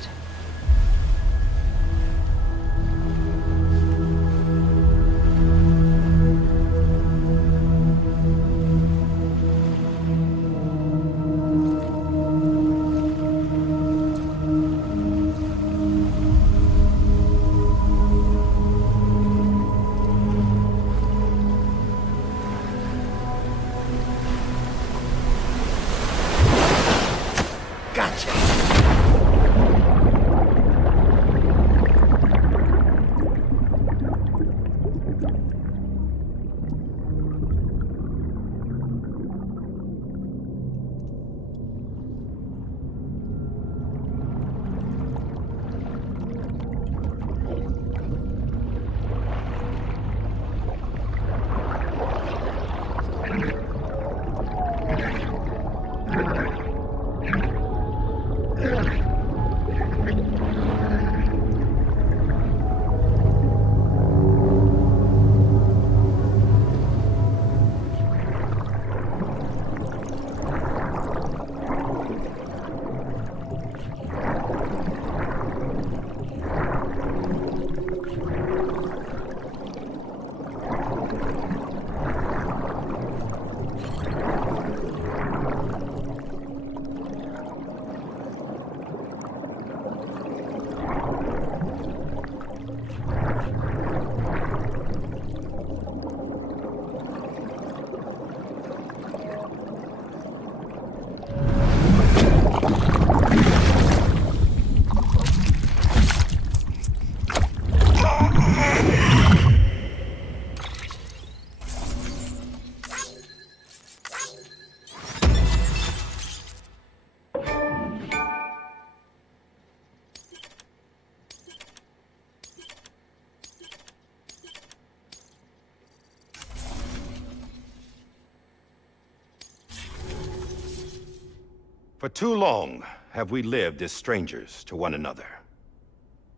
For too long have we lived as strangers to one another,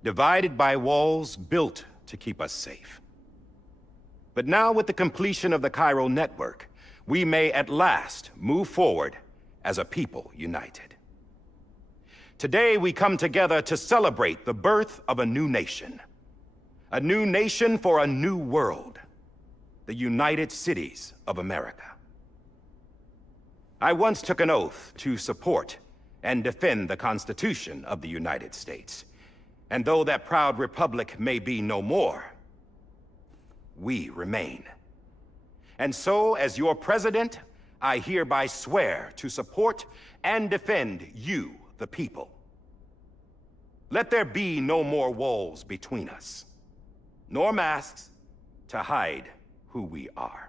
divided by walls built to keep us safe. But now, with the completion of the chiral network, we may at last move forward as a people united. Today we come together to celebrate the birth of a new nation for a new world, the United Cities of America. I once took an oath to support and defend the Constitution of the United States. And though that proud republic may be no more, we remain. And so, as your president, I hereby swear to support and defend you, the people. Let there be no more walls between us. nor masks to hide who we are.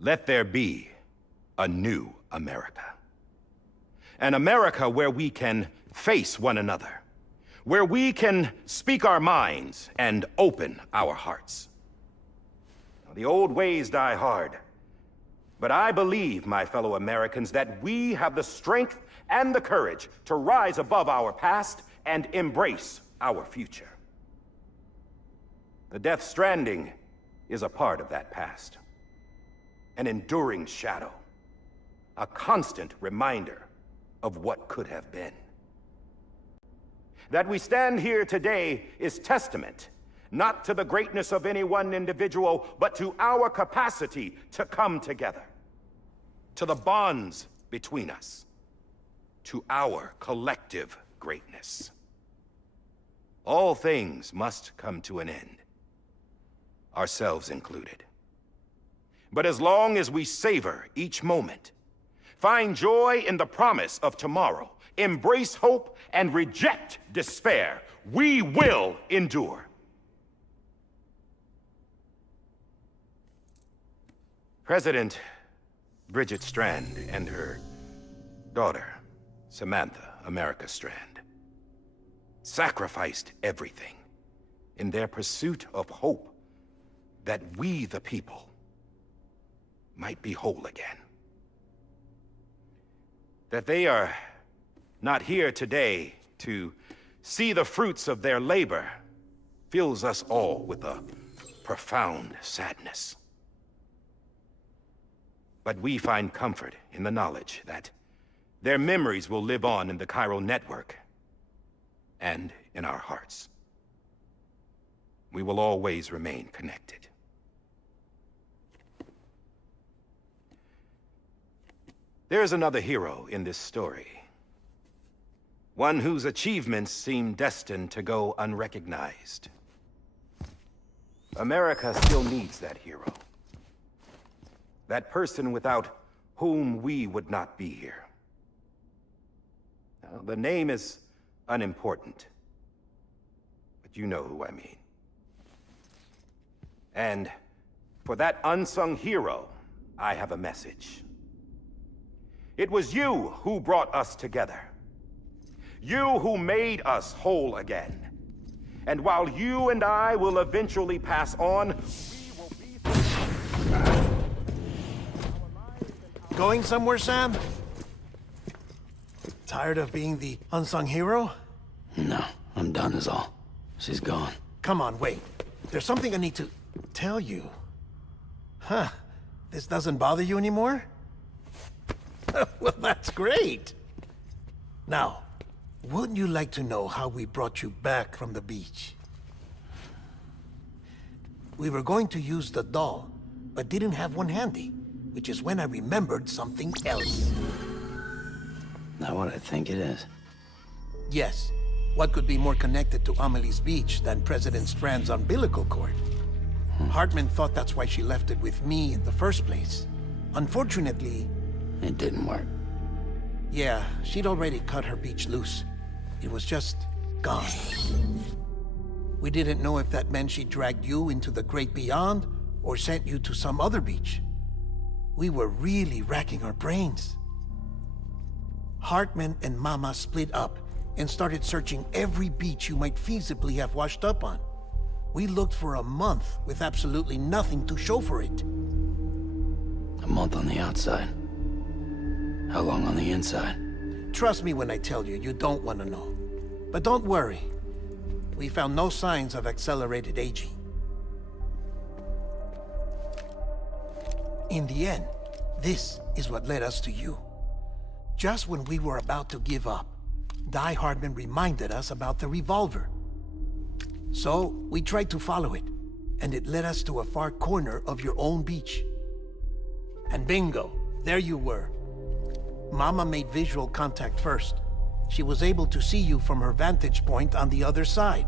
Let there be a new America. An America where we can face one another, where we can speak our minds and open our hearts. Now, the old ways die hard, but I believe, my fellow Americans, that we have the strength and the courage to rise above our past and embrace our future. The Death Stranding is a part of that past. An enduring shadow, a constant reminder of what could have been. That we stand here today is testament, not to the greatness of any one individual, but to our capacity to come together, to the bonds between us, to our collective greatness. All things must come to an end, ourselves included. But as long as we savor each moment, find joy in the promise of tomorrow, embrace hope, and reject despair, we will endure. President Bridget Strand and her daughter, Samantha America Strand, sacrificed everything in their pursuit of hope that we, the people, might be whole again. That they are not here today to see the fruits of their labor fills us all with a profound sadness. But we find comfort in the knowledge that their memories will live on in the Chiral Network and in our hearts. We will always remain connected. There's another hero in this story. One whose achievements seem destined to go unrecognized. America still needs that hero. That person without whom we would not be here. Now, the name is unimportant, but you know who I mean. And for that unsung hero, I have a message. It was you who brought us together. You who made us whole again. And while you and I will eventually pass on, we will be... Going somewhere, Sam? Tired of being the unsung hero? No, I'm done is all. She's gone. Come on, wait. There's something I need to tell you. Huh. This doesn't bother you anymore? Well, that's great. Now, wouldn't you like to know how we brought you back from the beach? We were going to use the doll, but didn't have one handy, which is when I remembered something else. Not what I think it is. Yes. What could be more connected to Amelie's beach than President Strand's umbilical cord? Hartman thought that's why she left it with me in the first place. Unfortunately... It didn't work. Yeah, she'd already cut her beach loose. It was just gone. We didn't know if that meant she dragged you into the great beyond or sent you to some other beach. We were really racking our brains. Hartman and Mama split up and started searching every beach you might feasibly have washed up on. We looked for a month with absolutely nothing to show for it. A month on the outside. How long on the inside? Trust me when I tell you, you don't want to know. But don't worry. We found no signs of accelerated aging. In the end, this is what led us to you. Just when we were about to give up, Die Hardman reminded us about the revolver. So, we tried to follow it, and it led us to a far corner of your own beach. And bingo, there you were. Mama made visual contact first. She was able to see you from her vantage point on the other side.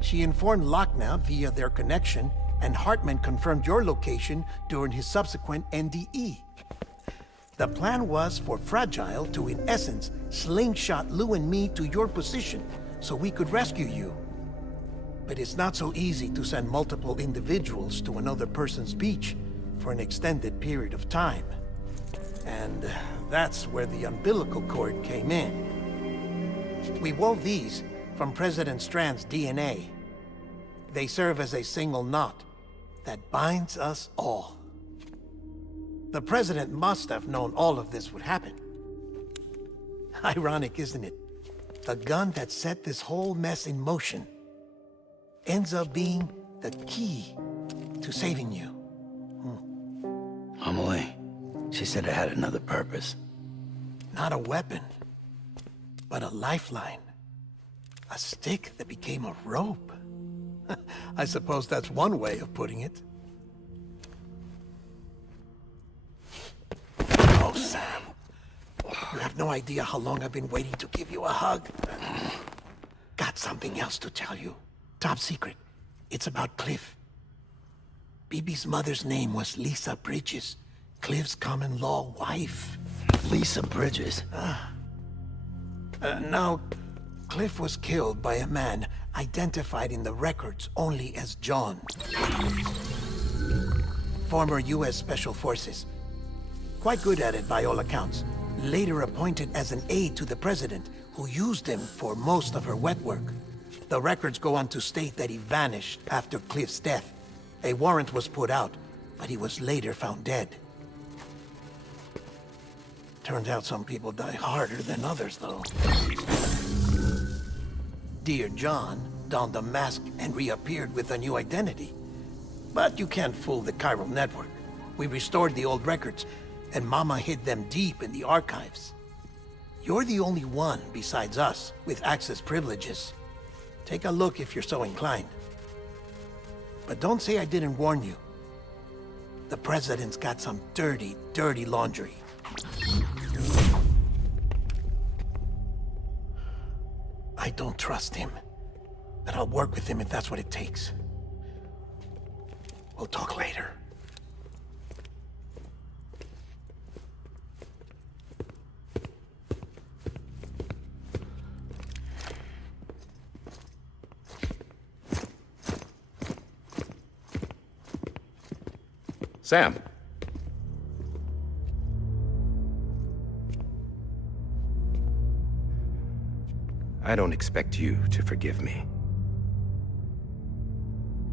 She informed Lochna via their connection, and Hartman confirmed your location during his subsequent NDE. The plan was for Fragile to, in essence, slingshot Lou and me to your position so we could rescue you. But it's not so easy to send multiple individuals to another person's beach for an extended period of time. And that's where the umbilical cord came in. We wove these from President Strand's DNA. They serve as a single knot that binds us all. The President must have known all of this would happen. Ironic, isn't it? The gun that set this whole mess in motion ends up being the key to saving you. Amelie, she said it had another purpose. Not a weapon, but a lifeline. A stick that became a rope. I suppose that's one way of putting it. Oh, Sam. You have no idea how long I've been waiting to give you a hug. Got something else to tell you. Top secret. It's about Cliff. BB's mother's name was Lisa Bridges, Cliff's common-law wife. Lisa Bridges? Now, Cliff was killed by a man identified in the records only as John. Former U.S. Special Forces. Quite good at it by all accounts. Later appointed as an aide to the president, who used him for most of her wet work. The records go on to state that he vanished after Cliff's death. A warrant was put out, but he was later found dead. Turns out some people die harder than others, though. Dear John donned a mask and reappeared with a new identity. But you can't fool the chiral network. We restored the old records, and Mama hid them deep in the archives. You're the only one besides us with access privileges. Take a look if you're so inclined. But don't say I didn't warn you. The president's got some dirty, dirty laundry. I don't trust him, but I'll work with him if that's what it takes. We'll talk later. Sam. I don't expect you to forgive me.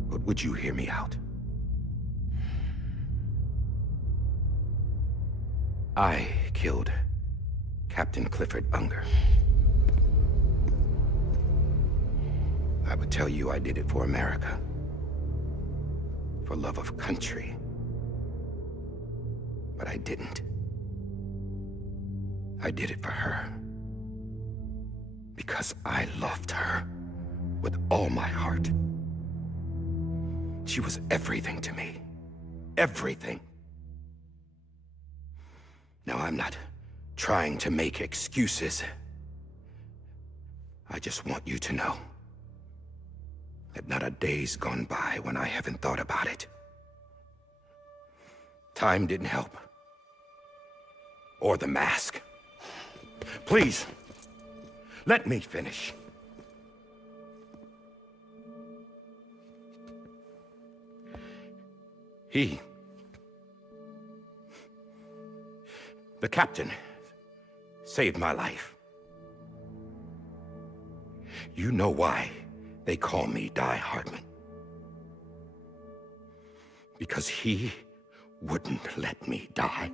But would you hear me out? I killed Captain Clifford Unger. I would tell you I did it for America. For love of country. But I didn't. I did it for her. Because I loved her with all my heart. She was everything to me. Everything. Now, I'm not trying to make excuses. I just want you to know that not a day's gone by when I haven't thought about it. Time didn't help. Or the mask. Please, let me finish. The captain, saved my life. You know why they call me Die Hartman. Because he wouldn't let me die.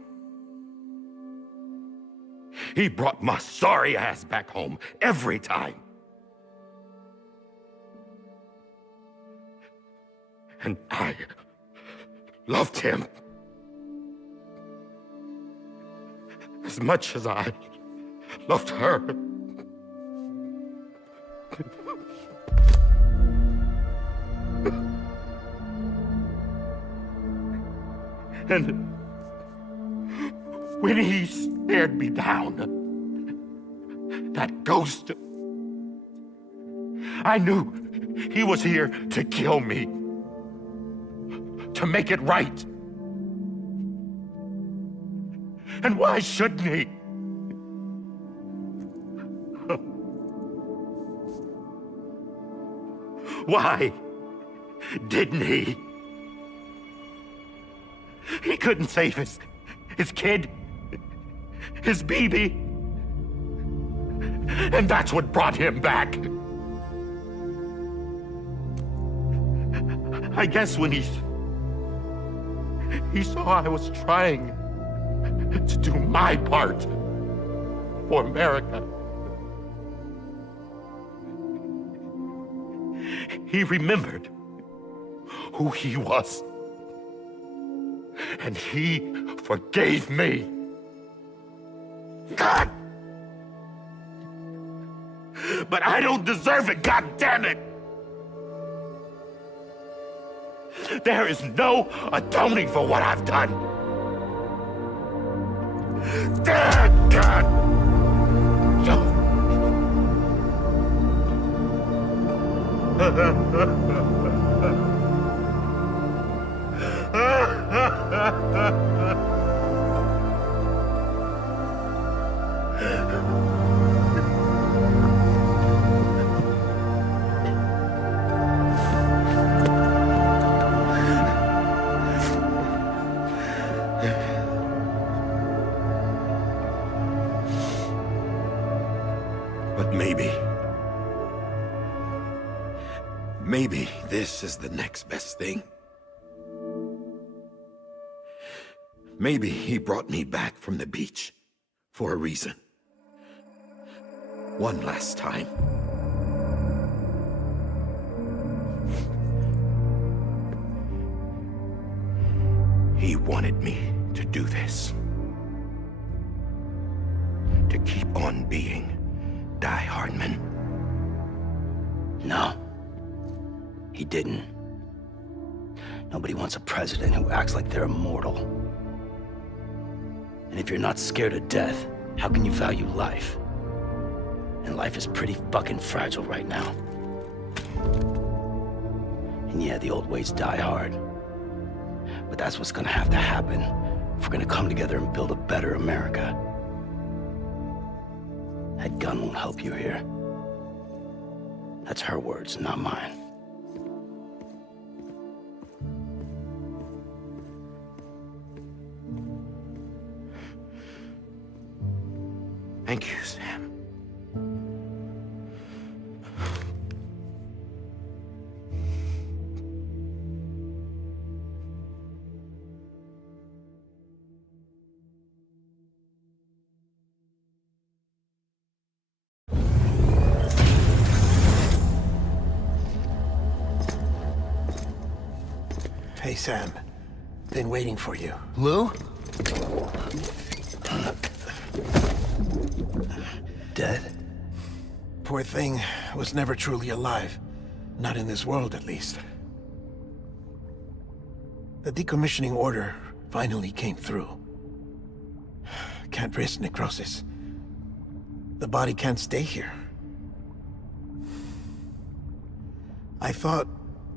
He brought my sorry ass back home every time. And I loved him as much as I loved her. And when he stared me down, that ghost, I knew He was here to kill me. To make it right. And why shouldn't he? Why didn't he? He couldn't save his kid, his baby. And that's what brought him back. I guess when he saw I was trying to do my part for America, he remembered who he was. And he forgave me. God! But I don't deserve it, God damn it! There is no atoning for what I've done. Damn, God! But maybe this is the next best thing. Maybe he brought me back from the beach for a reason. One last time. He wanted me to do this. To keep on being Die Hardman. No. He didn't. Nobody wants a president who acts like they're immortal. And if you're not scared of death, how can you value life? And life is pretty fucking fragile right now. And yeah, the old ways die hard. But that's what's gonna have to happen if we're gonna come together and build a better America. That gun won't help you here. That's her words, not mine. Thank you, Sam. Hey, Sam. Been waiting for you. Lou? Dead? Poor thing was never truly alive. Not in this world, at least. The decommissioning order finally came through. Can't risk necrosis. The body can't stay here. I thought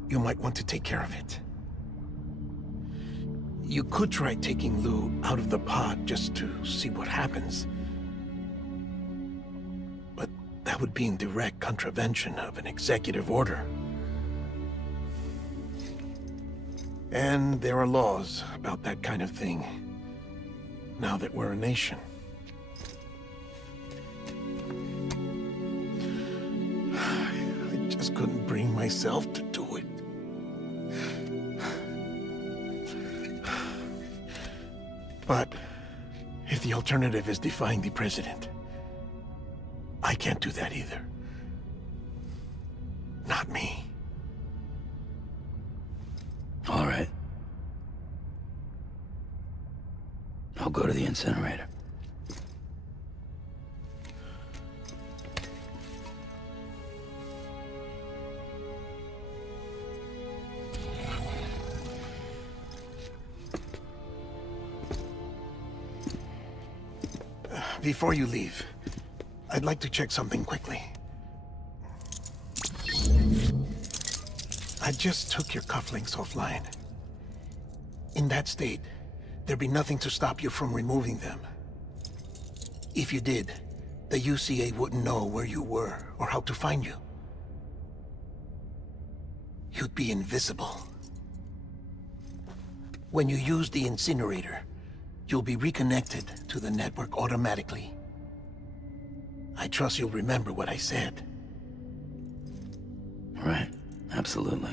you might want to take care of it. You could try taking Lou out of the pod just to see what happens. But that would be in direct contravention of an executive order. And there are laws about that kind of thing, now that we're a nation. I just couldn't bring myself to do it. But if the alternative is defying the president, I can't do that either. Not me. All right. I'll go to the incinerator. Before you leave, I'd like to check something quickly. I just took your cufflinks offline. In that state, there'd be nothing to stop you from removing them. If you did, the UCA wouldn't know where you were or how to find you. You'd be invisible. When you use the incinerator, you'll be reconnected to the network automatically. I trust you'll remember what I said. Right. Absolutely.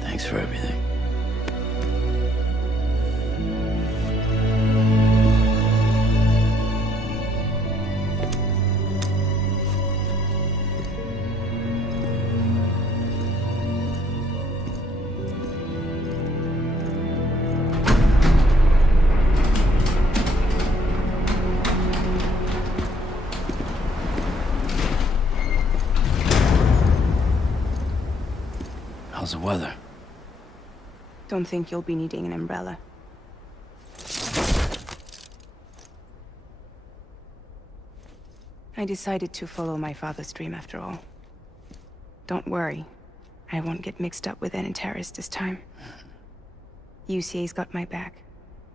Thanks for everything. How's the weather? Don't think you'll be needing an umbrella. I decided to follow my father's dream after all. Don't worry, I won't get mixed up with any terrorists this time. UCA's got my back.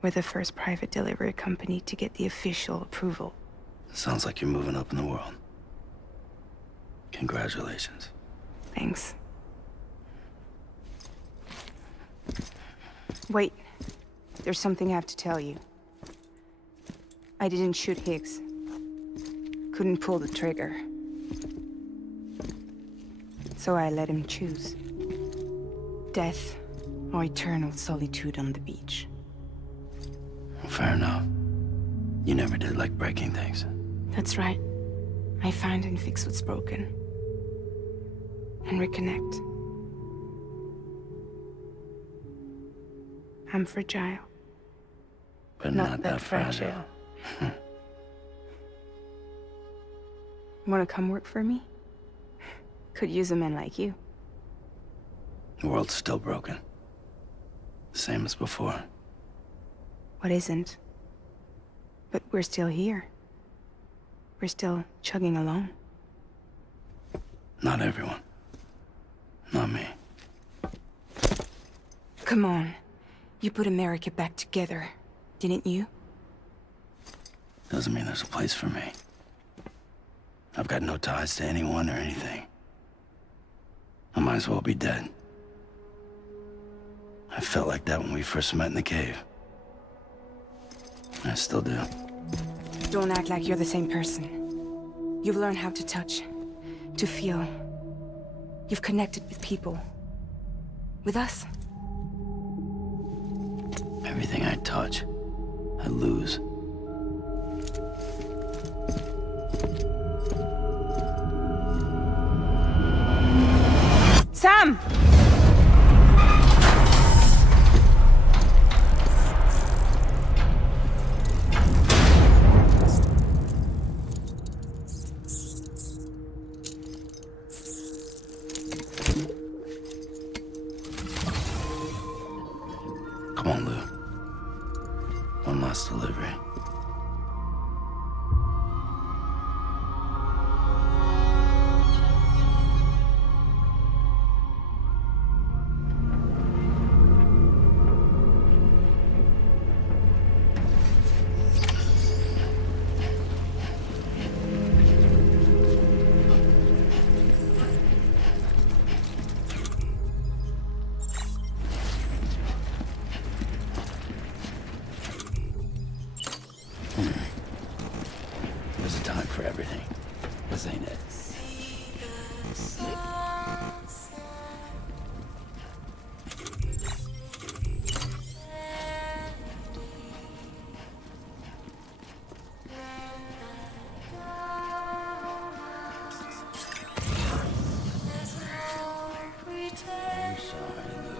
We're the first private delivery company to get the official approval. Sounds like you're moving up in the world. Congratulations. Thanks. Wait, there's something I have to tell you. I didn't shoot Higgs. Couldn't pull the trigger. So I let him choose. Death or eternal solitude on the beach. Fair enough. You never did like breaking things. That's right. I find and fix what's broken. And reconnect. I'm fragile. But not that fragile. Wanna come work for me? Could use a man like you. The world's still broken. Same as before. What isn't? But we're still here. We're still chugging along. Not everyone. Not me. Come on. You put America back together, didn't you? Doesn't mean there's a place for me. I've got no ties to anyone or anything. I might as well be dead. I felt like that when we first met in the cave. I still do. Don't act like you're the same person. You've learned how to touch, to feel. You've connected with people. With us. Everything I touch, I lose. Sam! Come on, Lou. One last delivery. There's a time for everything. This ain't it. I'm sorry, Lou.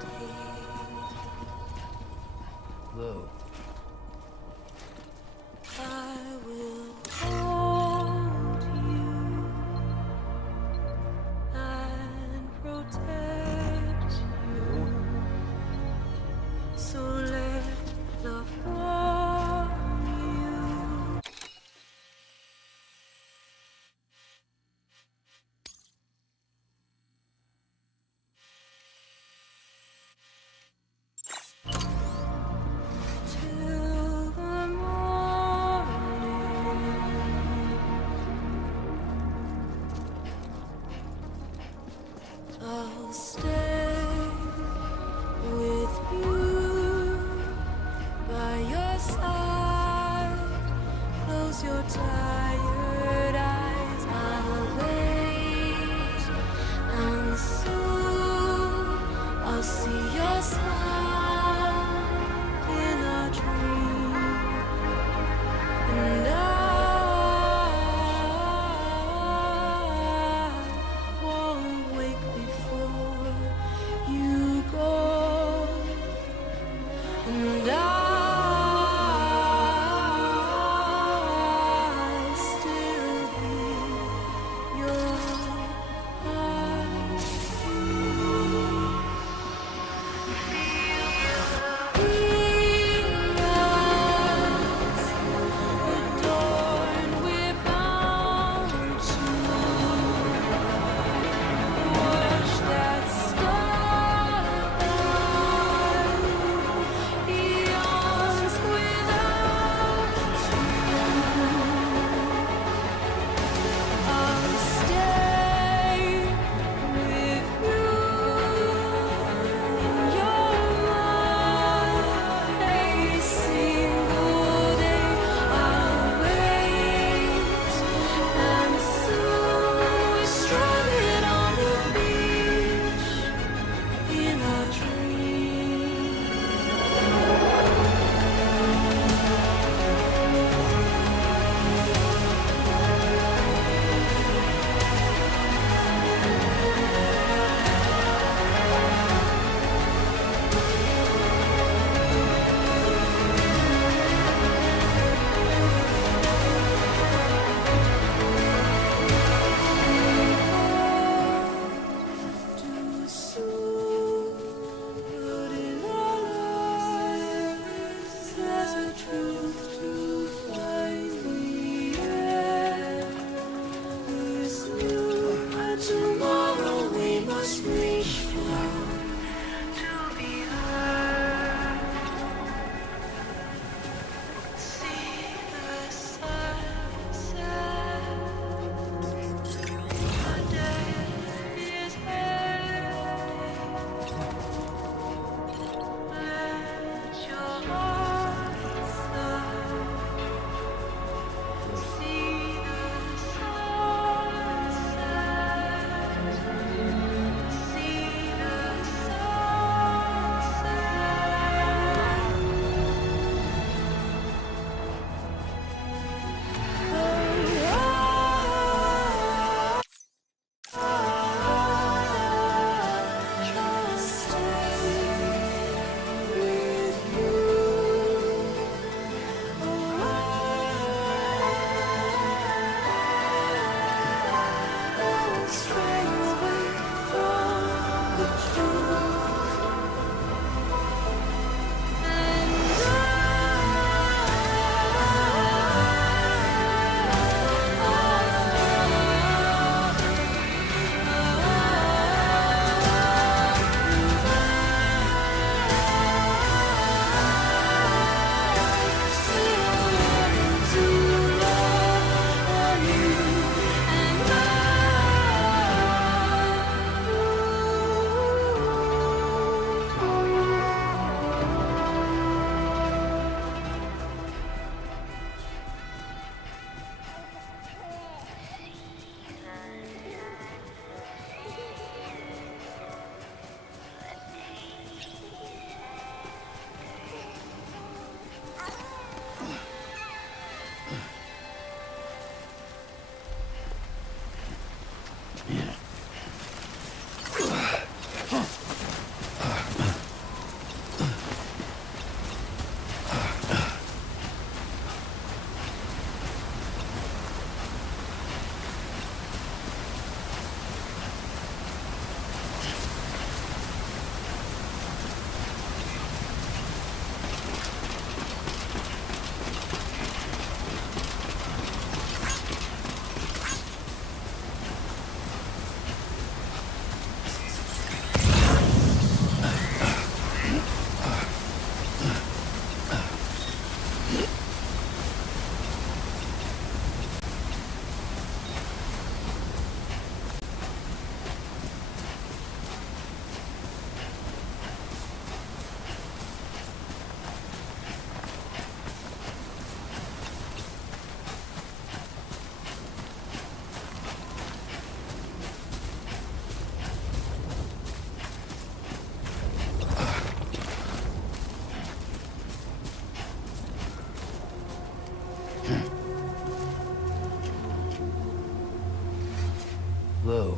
Lou.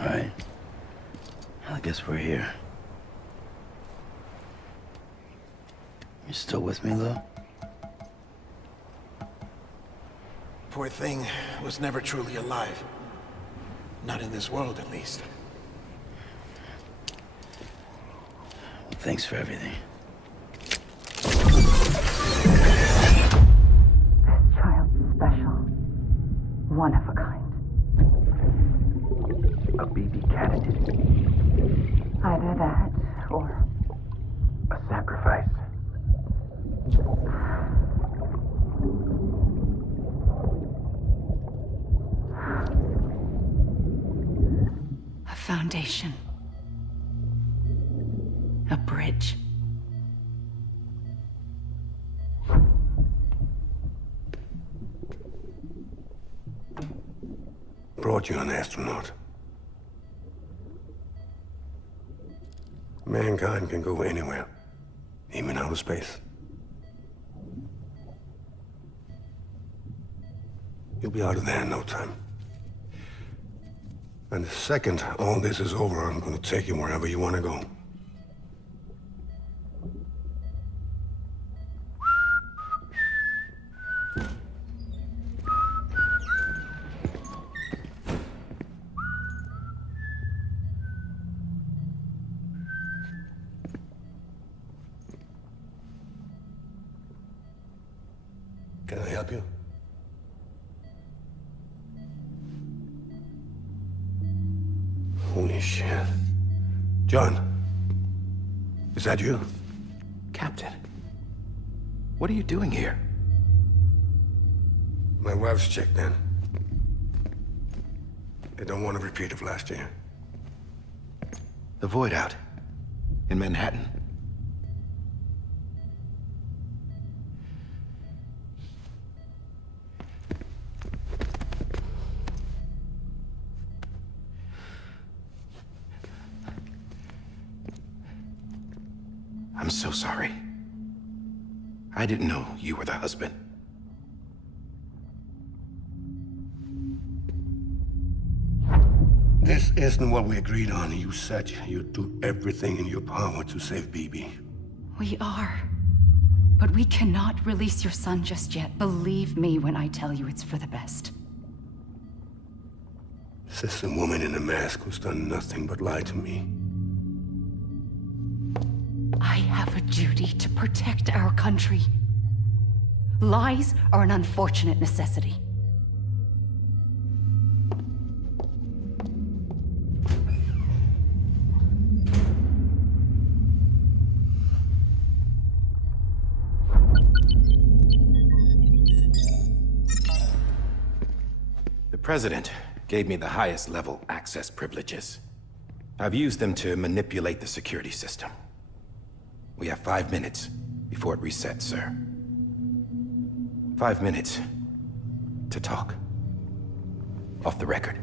All right. I guess we're here. You still with me, Lou? Poor thing was never truly alive. Not in this world, at least. Well, thanks for everything. This child's special. One of a kind. A BB candidate. Either that, or A sacrifice. a foundation. A bridge. Brought you an astronaut. Mankind can go anywhere, even outer space. You'll be out of there in no time. And the second all this is over, I'm gonna take you wherever you want to go. Can I help you? Holy shit. John, is that you? Captain, what are you doing here? My wife's checked in. They don't want a repeat of last year. The Void Out. In Manhattan. I'm so sorry. I didn't know you were the husband. This isn't what we agreed on. You said you'd do everything in your power to save BB. We are. But we cannot release your son just yet. Believe me when I tell you it's for the best. This is a woman in a mask who's done nothing but lie to me. I have a duty to protect our country. Lies are an unfortunate necessity. The President gave me the highest level access privileges. I've used them to manipulate the security system. We have 5 minutes before it resets, sir. 5 minutes to talk. Off the record.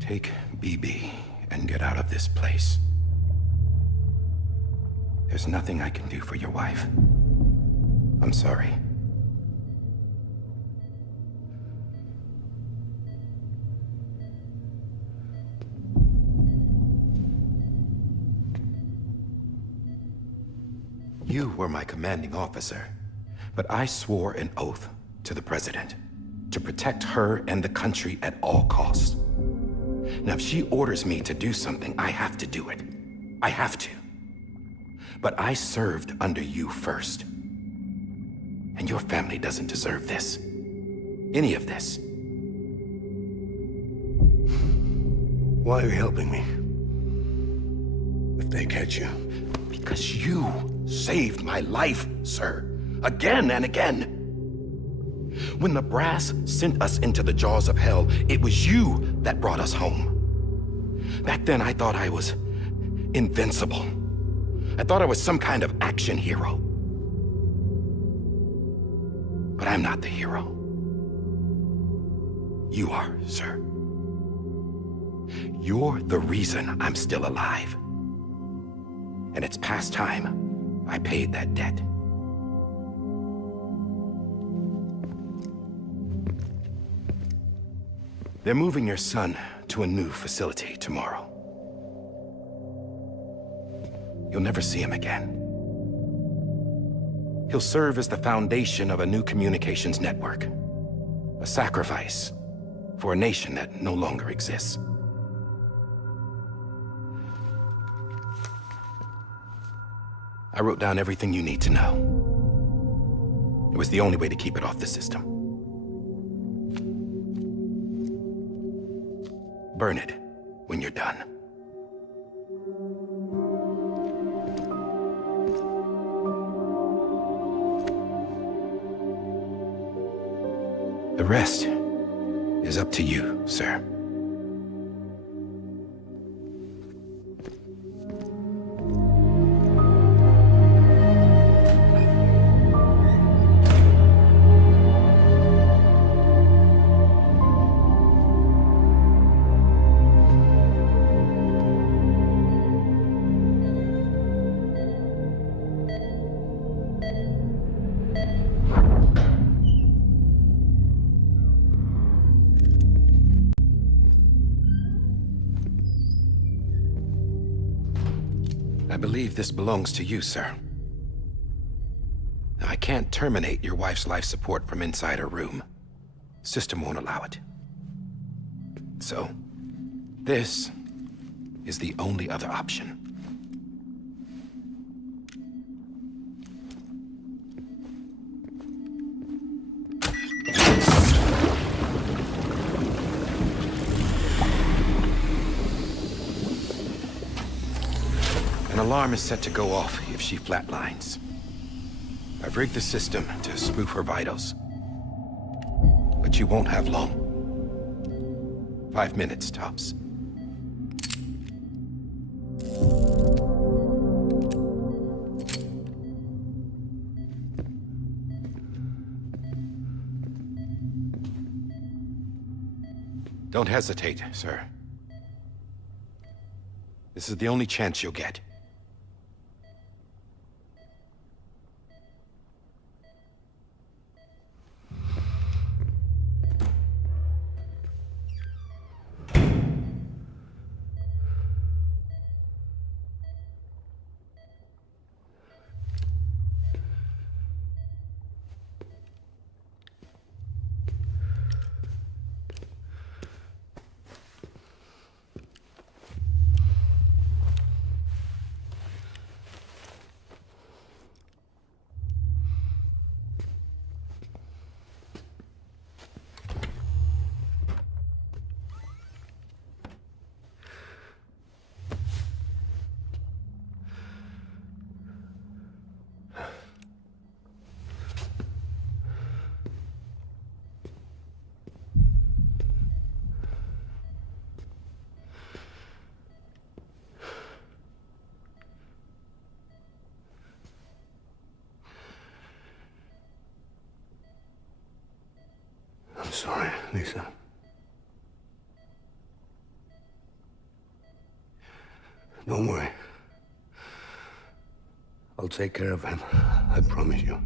Take BB and get out of this place. There's nothing I can do for your wife. I'm sorry. You were my commanding officer, but I swore an oath to the President to protect her and the country at all costs. Now, if she orders me to do something, I have to do it. I have to. But I served under you first. And your family doesn't deserve this. Any of this. Why are you helping me? If they catch you. Because you saved my life, sir. Again and again. When the brass sent us into the jaws of hell, it was you that brought us home. Back then, I thought I was invincible. I thought I was some kind of action hero. But I'm not the hero. You are, sir. You're the reason I'm still alive. And it's past time I paid that debt. They're moving your son to a new facility tomorrow. You'll never see him again. He'll serve as the foundation of a new communications network. A sacrifice for a nation that no longer exists. I wrote down everything you need to know. It was the only way to keep it off the system. Burn it when you're done. The rest is up to you, sir. I believe this belongs to you, sir. Now, I can't terminate your wife's life support from inside her room. System won't allow it. So, this is the only other option. An alarm is set to go off if she flatlines. I've rigged the system to spoof her vitals. But you won't have long. 5 minutes, tops. Don't hesitate, sir. This is the only chance you'll get. I'm sorry, Lisa. Don't worry. I'll take care of him. I promise you.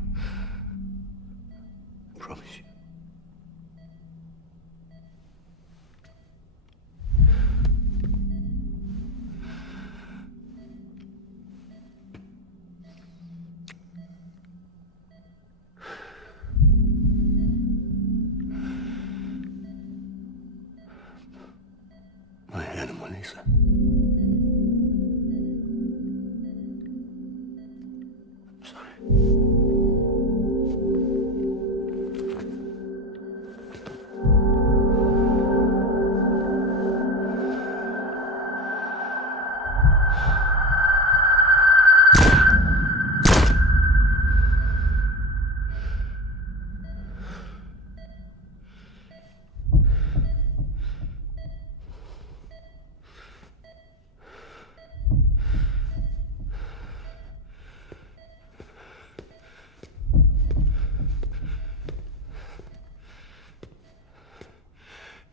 I promise you. My animal, Lisa. I'm sorry.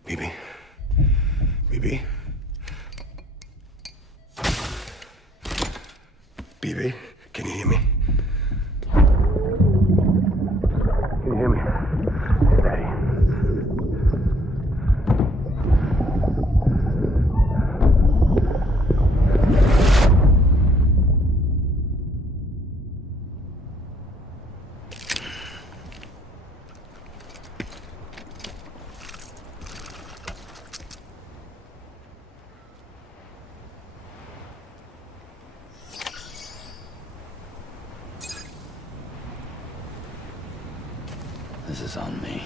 BB? BB? BB, can you hear me? Can you hear me? Steady. This is on me.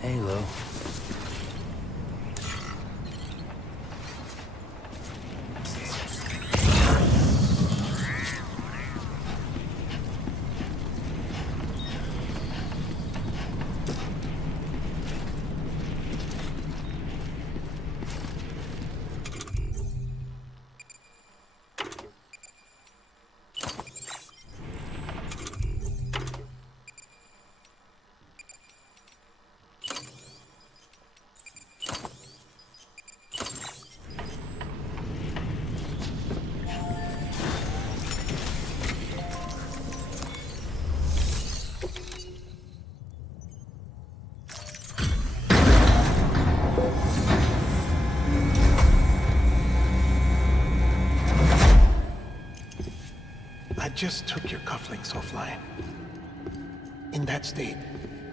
Halo. I just took your cufflinks offline. In that state,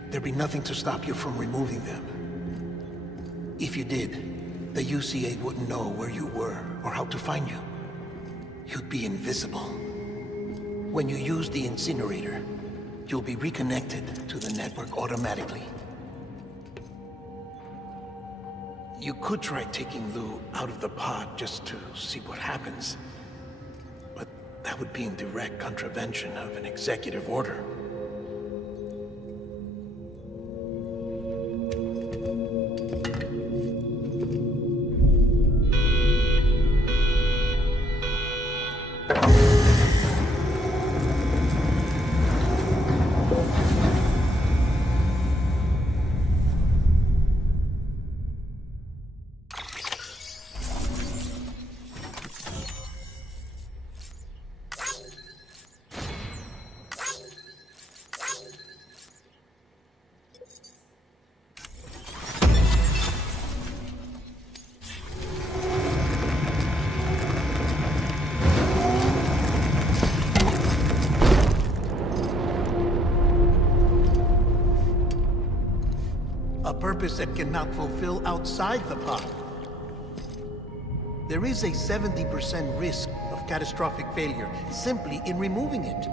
there'd be nothing to stop you from removing them. If you did, the UCA wouldn't know where you were or how to find you. You'd be invisible. When you use the incinerator, you'll be reconnected to the network automatically. You could try taking Lou out of the pod just to see what happens. But that would be in direct contravention of an executive order. A purpose that cannot fulfill outside the pod. There is a 70% risk of catastrophic failure simply in removing it.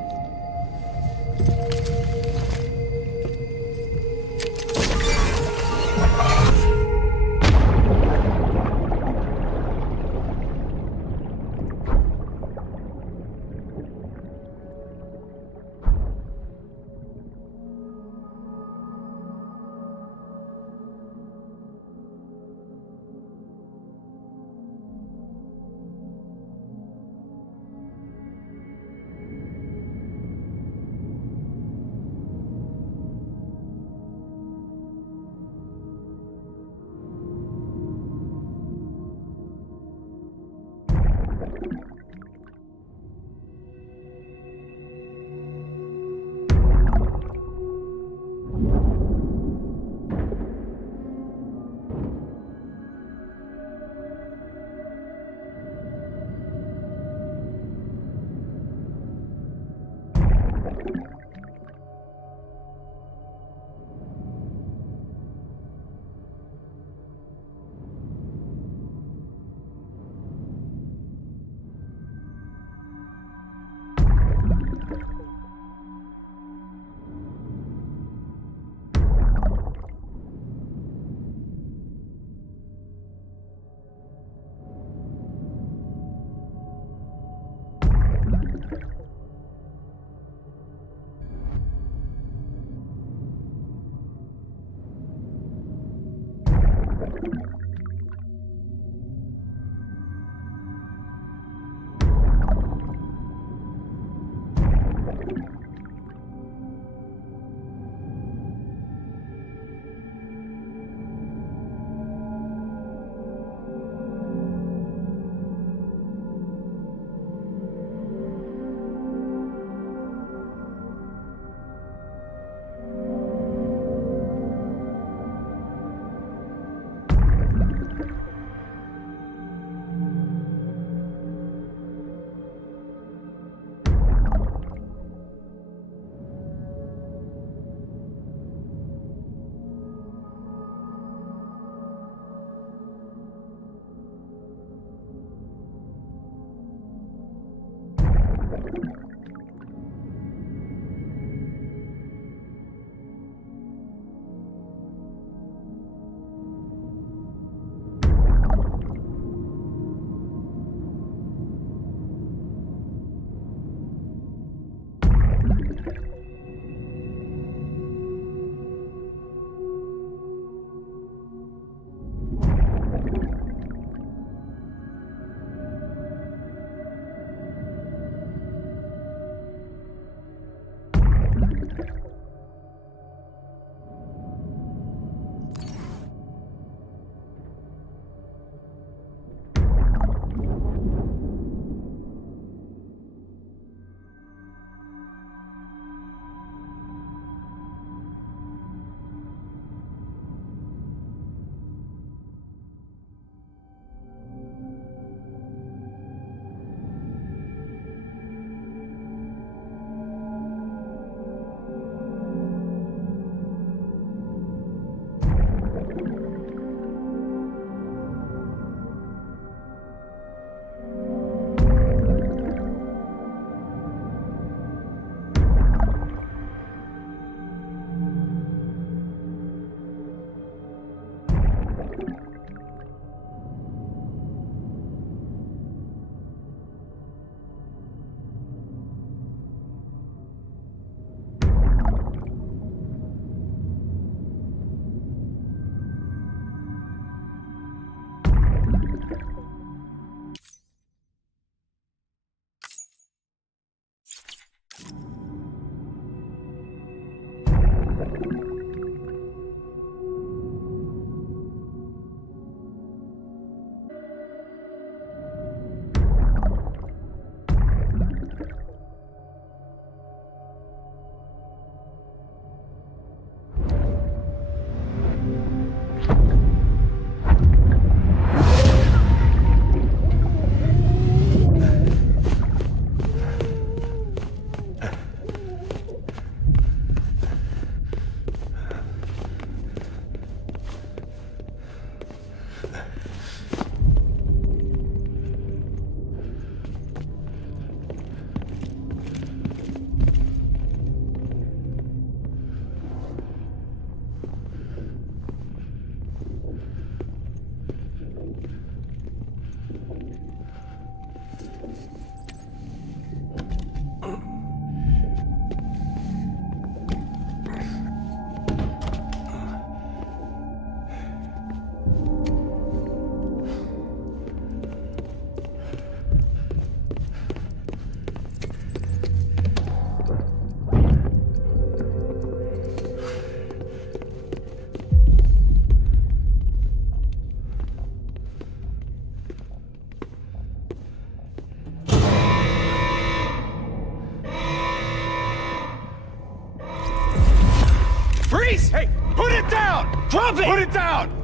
Freeze! Hey, put it down! Drop it! Put it down!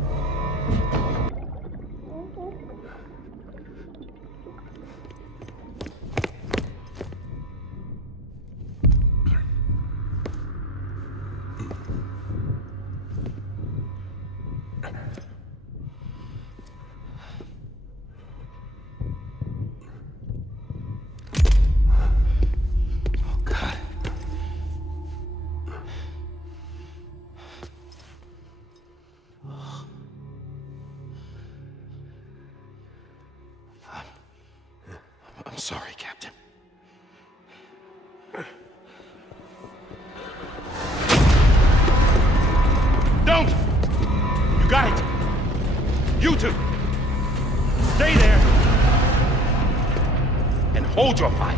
I'm sorry, Captain. Don't! You got it! You two! Stay there! And hold your fire!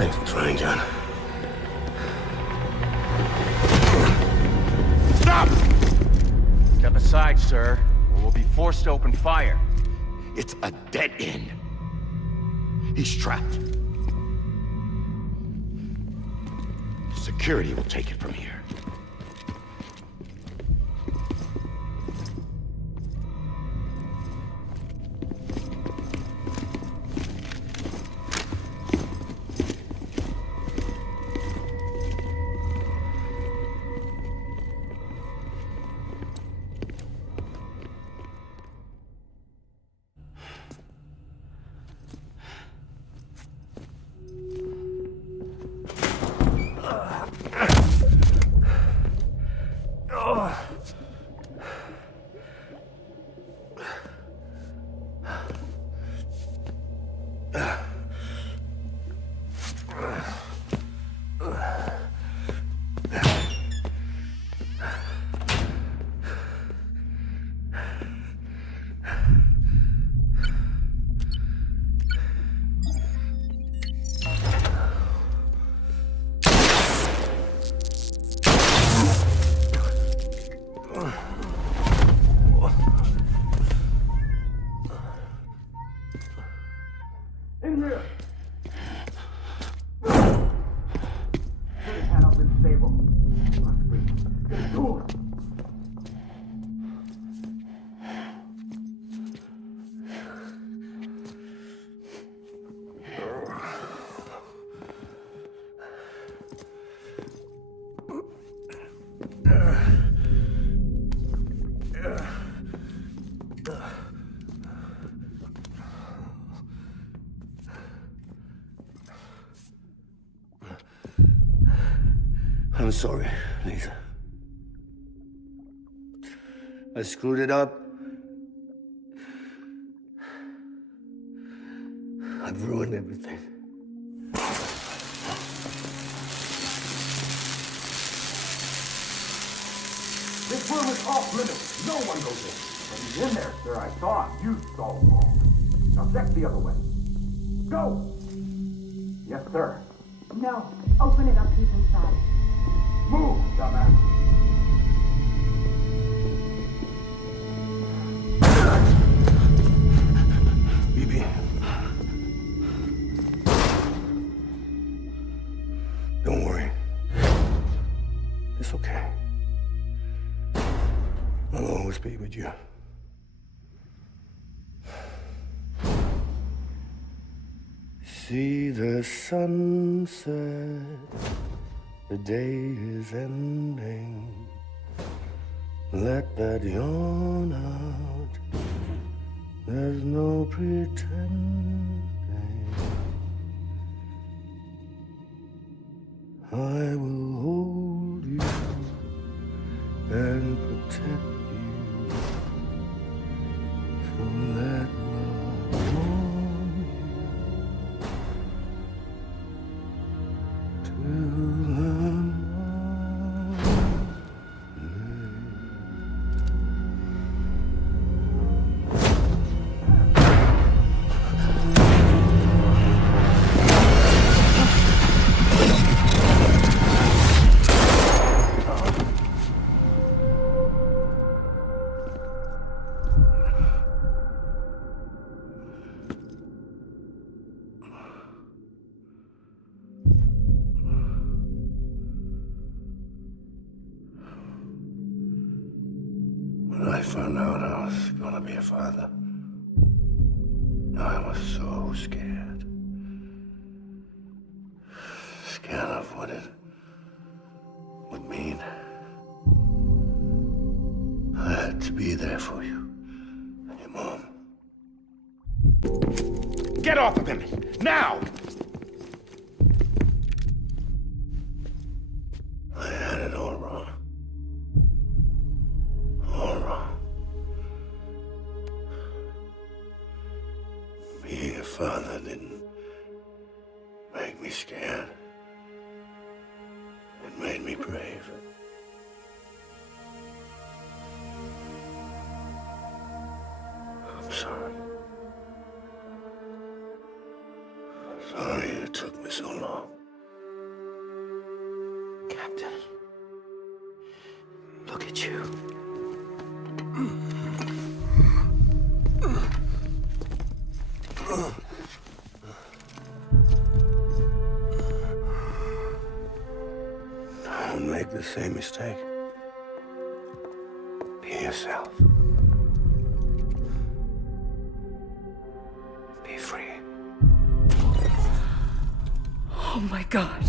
Thanks for trying, John. Stop! Step aside, sir, or we'll be forced to open fire. It's a dead end. He's trapped. Security will take it from here. I'm sorry, Lisa. I screwed it up. I've ruined everything. This room is off limits. No one goes in. When he's in there, sir, I thought you saw him all. Now check the other way. Go! Yes, sir. No. Open it up. He's inside. Move, dumbass. Bibi. Don't worry. It's okay. I'll always be with you. See the sunset, the day is ending. Let that yawn out, there's no pretending. I will hold you and protect you. So let love warm you till the morning. When I found out I was gonna be a father, I was so scared. Scared of what it would mean. I had to be there for you and your mom. Get off of him! Now! I had it all wrong. All wrong. Being a father didn't make me scared. It made me brave. I'm sorry. Sorry it took me so long. Captain. Look at you. Don't make the same mistake. Be yourself. Be free. Oh my God.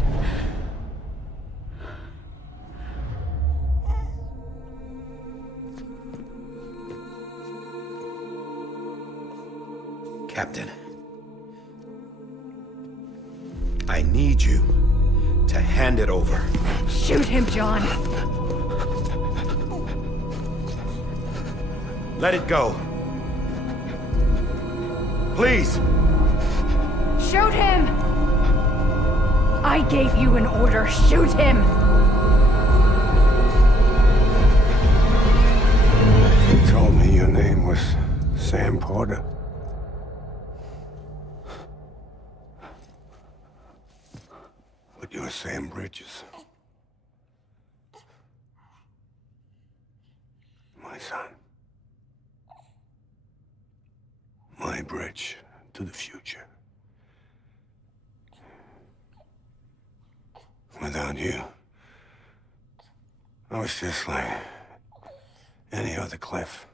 Captain, I need you to hand it over. Shoot him, John. Let it go. Please. Shoot him! I gave you an order. Shoot him! You told me your name was Sam Porter. But you're Sam Bridges. My son. My bridge to the future. Without you, I was just like any other Cliff.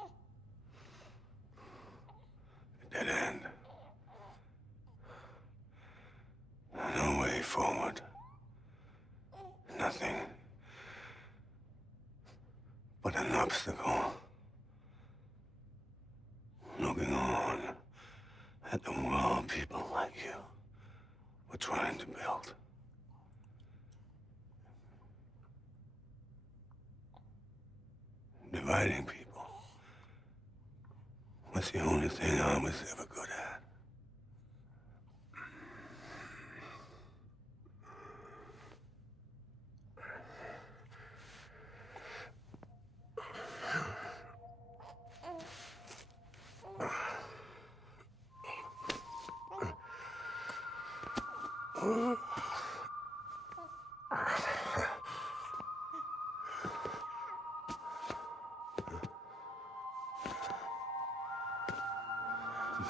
A dead end. No way forward. Nothing but an obstacle. Looking on at the world people like you were trying to build. Dividing people was the only thing I was ever good at.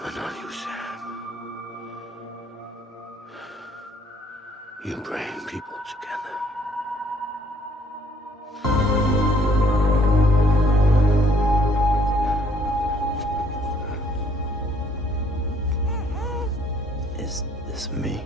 But not you, Sam. You bring people together. Is this me?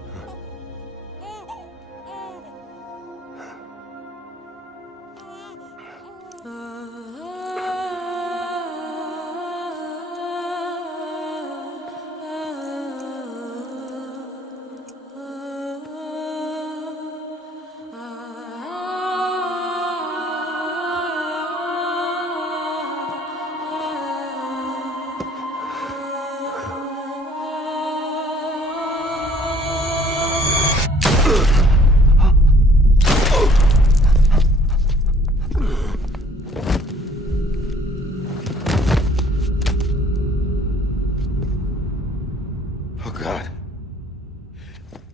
Oh, God.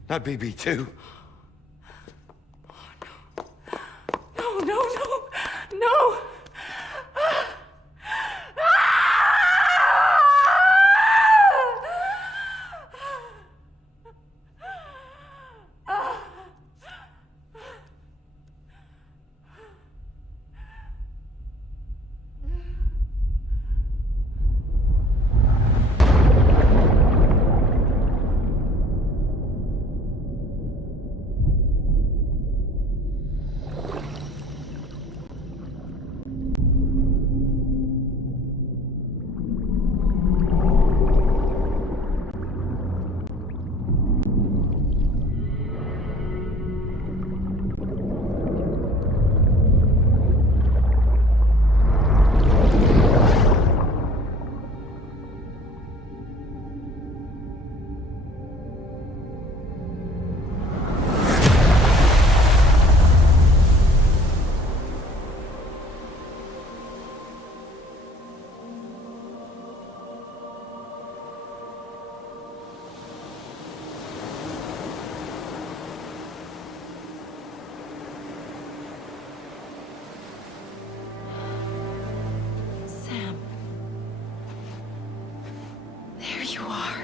Not BB2. No, no, no, no! Sam. There you are.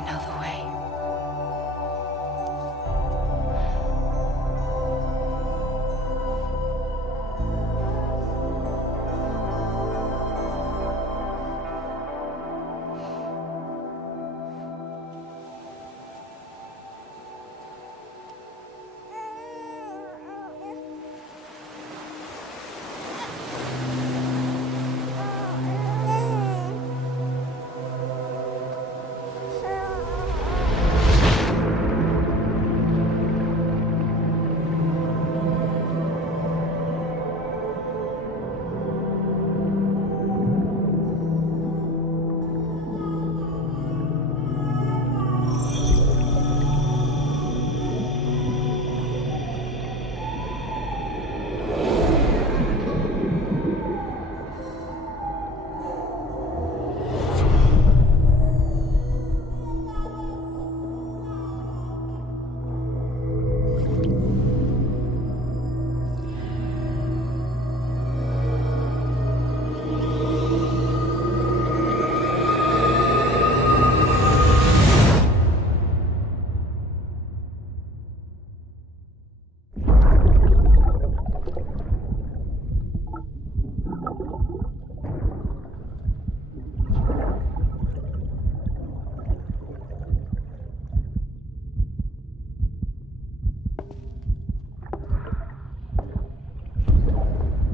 I know the way.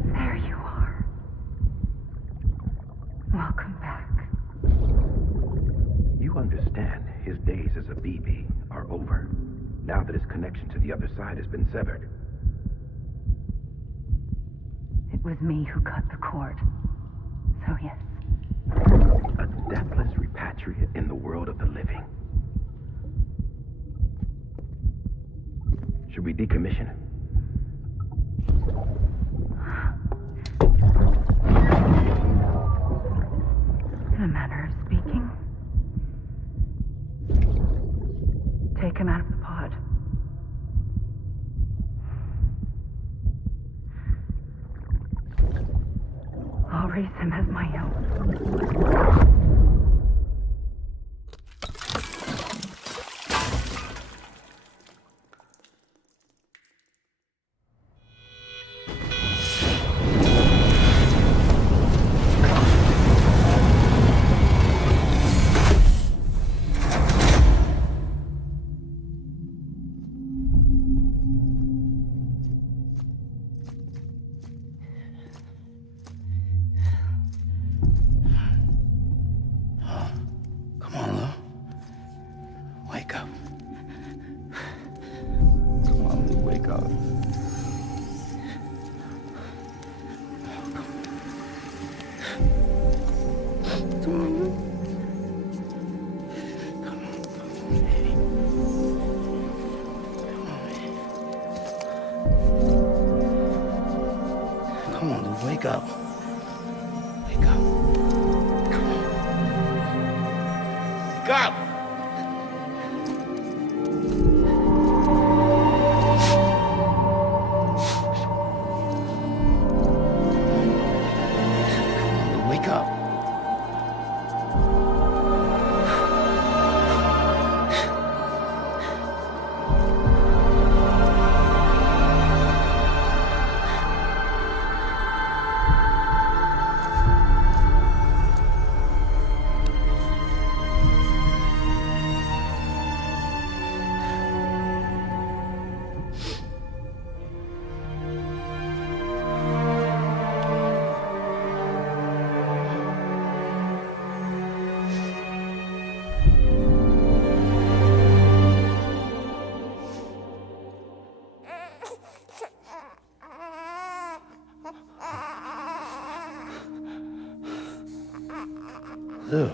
There you are. Welcome back. You understand his days as a BB are over, now that his connection to the other side has been severed. It was me who cut the cord. So yes. A deathless repatriate in the world of the living. Should we decommission him? In a manner of speaking. Take him out of the pod. I'll raise him as my own. Come on, Lou. Wake up. Come on, Lou, wake up. Come on, Lou. Come on, baby. Come on, Lou, wake up. Wake up. Come on. Wake up! Wake up. Lou.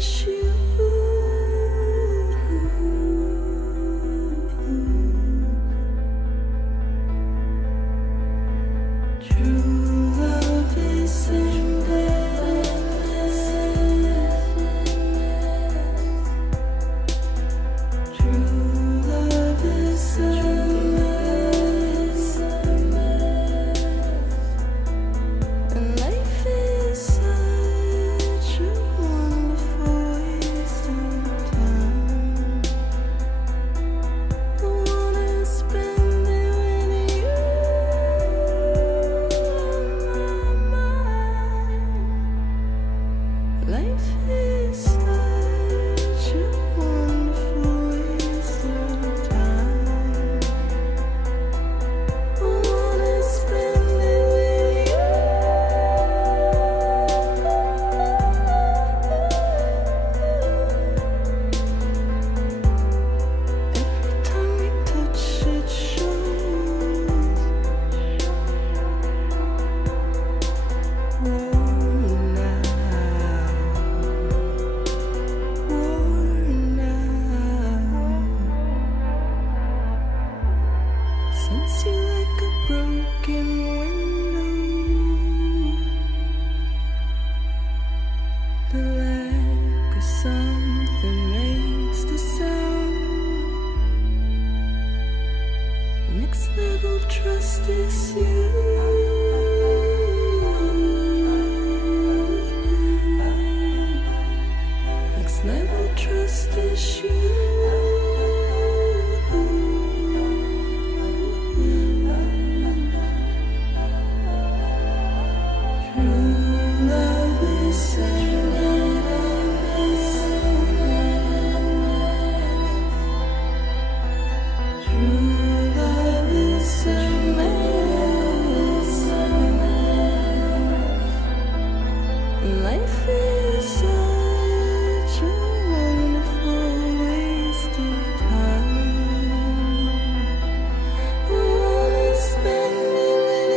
is you. True love is endless. True love is endless. And life is such a wonderful waste of time. I wanna spend it with you on my mind. Life is such a wonderful waste of time. I wanna spend it with you. Every time we touch it shows. Worn out. Sense you like a broken window. The lack of something makes the sound. Next level trust is you. Next level trust is you. True love is endless. True love is endless. Life is such a wonderful waste of time. I wanna spend it with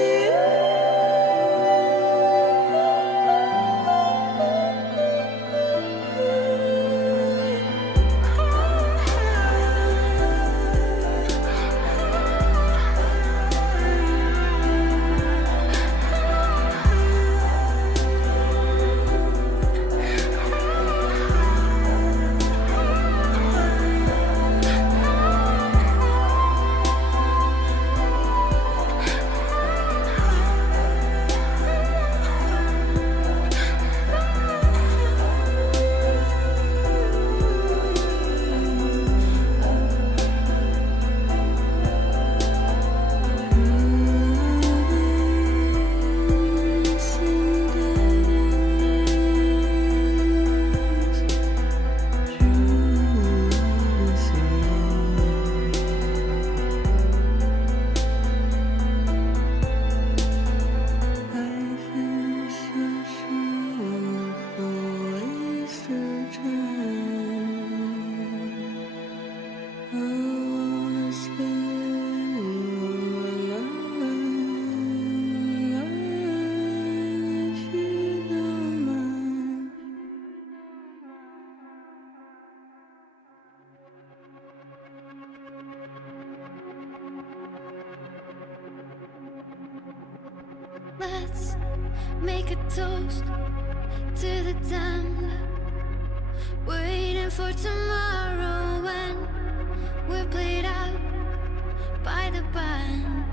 Let's make a toast to the damned, waiting for tomorrow when we're played out by the band,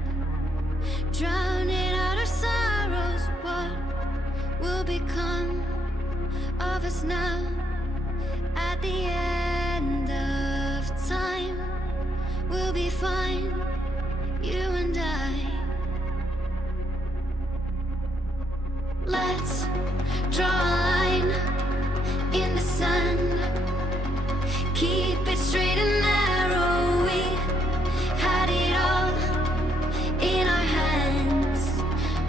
drowning out our sorrows. What will become of us now at the end of time? We'll be fine, you and I. Let's draw a line in the sand, keep it straight and narrow. We had it all in our hands.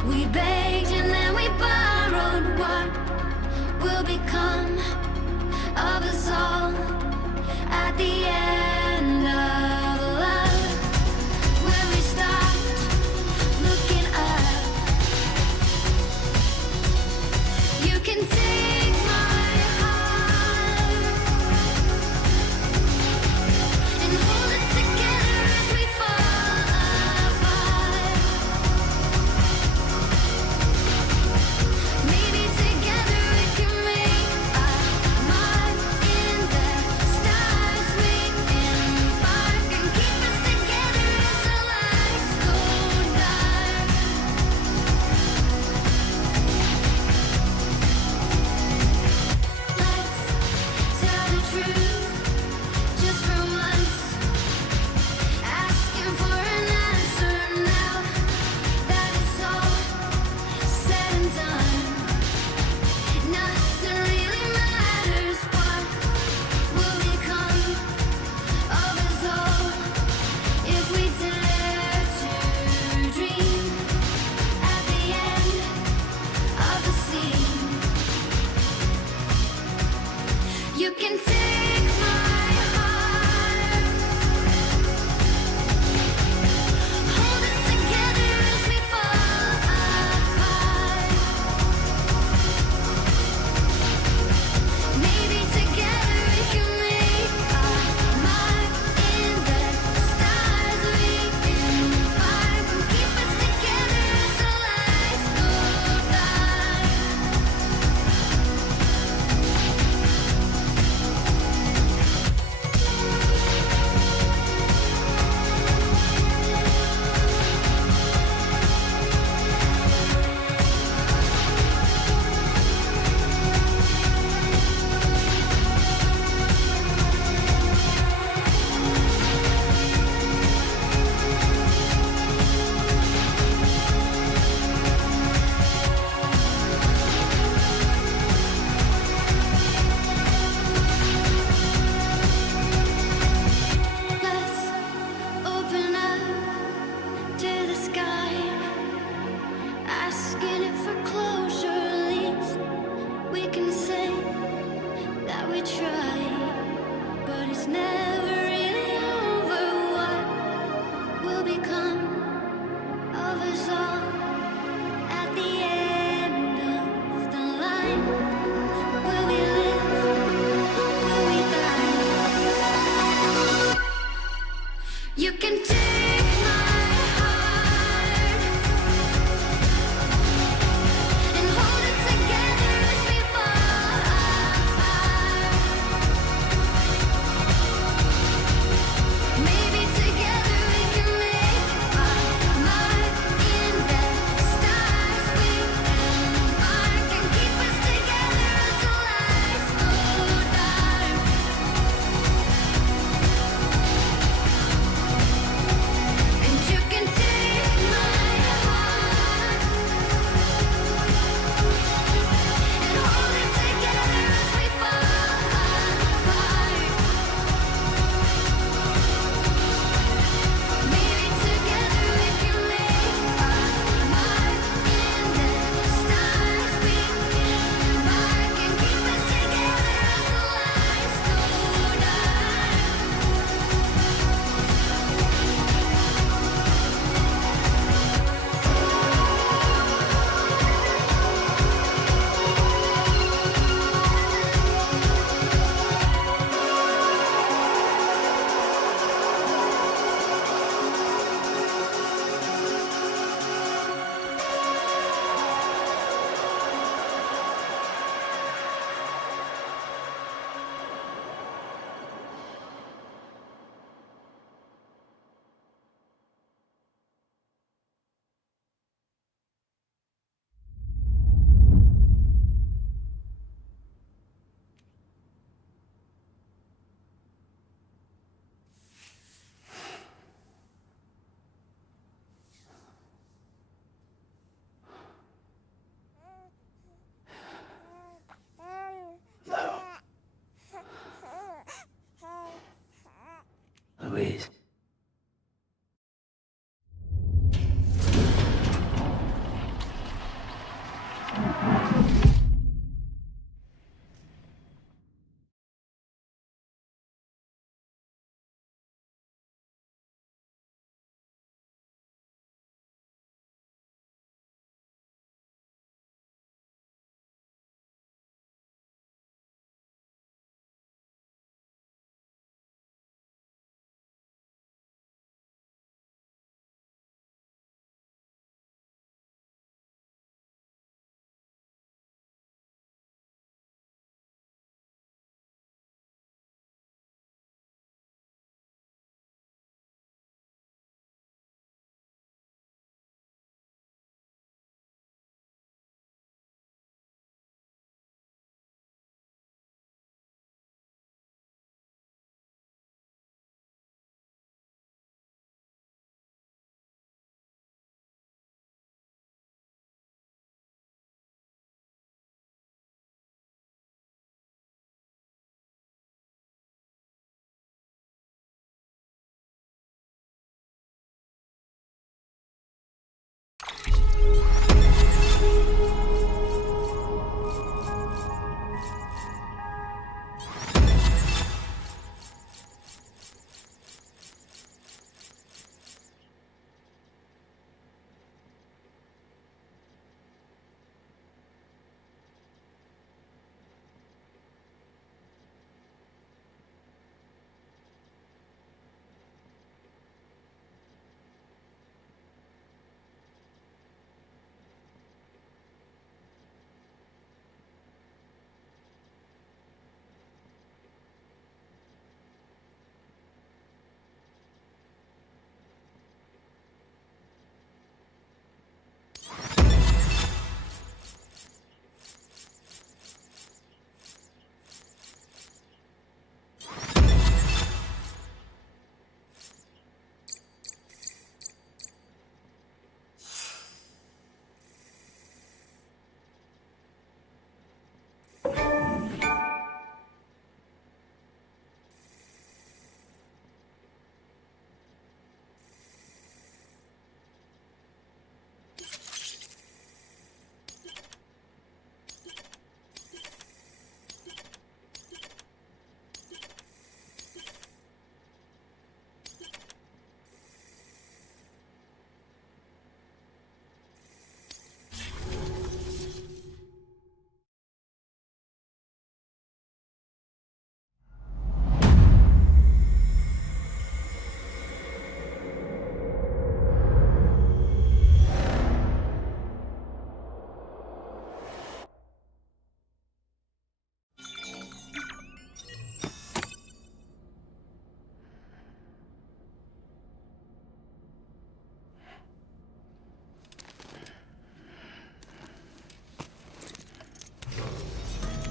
We begged and then we borrowed. What will become of us all at the end of love? When we stopped looking up, you can tell You can take my heart, hold it together as we fall apart. Maybe together we can make a mark in the stars. We embark, keep us together as the lights go dark.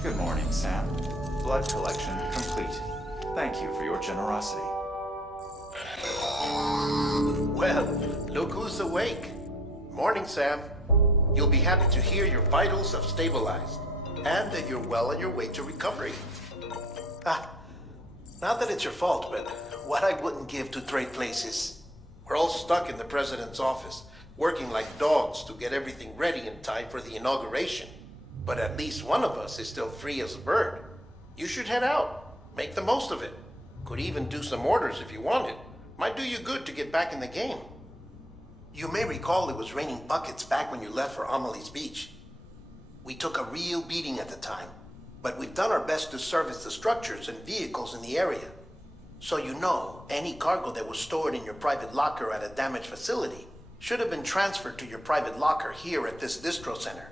Good morning, Sam. Blood collection complete. Thank you for your generosity. Well, look who's awake. Morning, Sam. You'll be happy to hear your vitals have stabilized, and that you're well on your way to recovery. Not that it's your fault, but what I wouldn't give to trade places. We're all stuck in the president's office, working like dogs to get everything ready in time for the inauguration. But at least one of us is still free as a bird. You should head out. Make the most of it. Could even do some orders if you wanted. Might do you good to get back in the game. You may recall it was raining buckets back when you left for Amelie's Beach. We took a real beating at the time, but we've done our best to service the structures and vehicles in the area. So you know, any cargo that was stored in your private locker at a damaged facility should have been transferred to your private locker here at this distro center.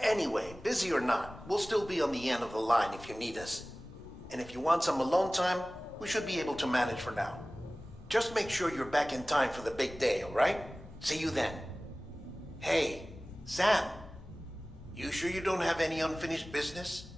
Anyway, busy or not, we'll still be on the end of the line if you need us. And if you want some alone time, we should be able to manage for now. Just make sure you're back in time for the big day, all right? See you then. Hey, Sam, you sure you don't have any unfinished business?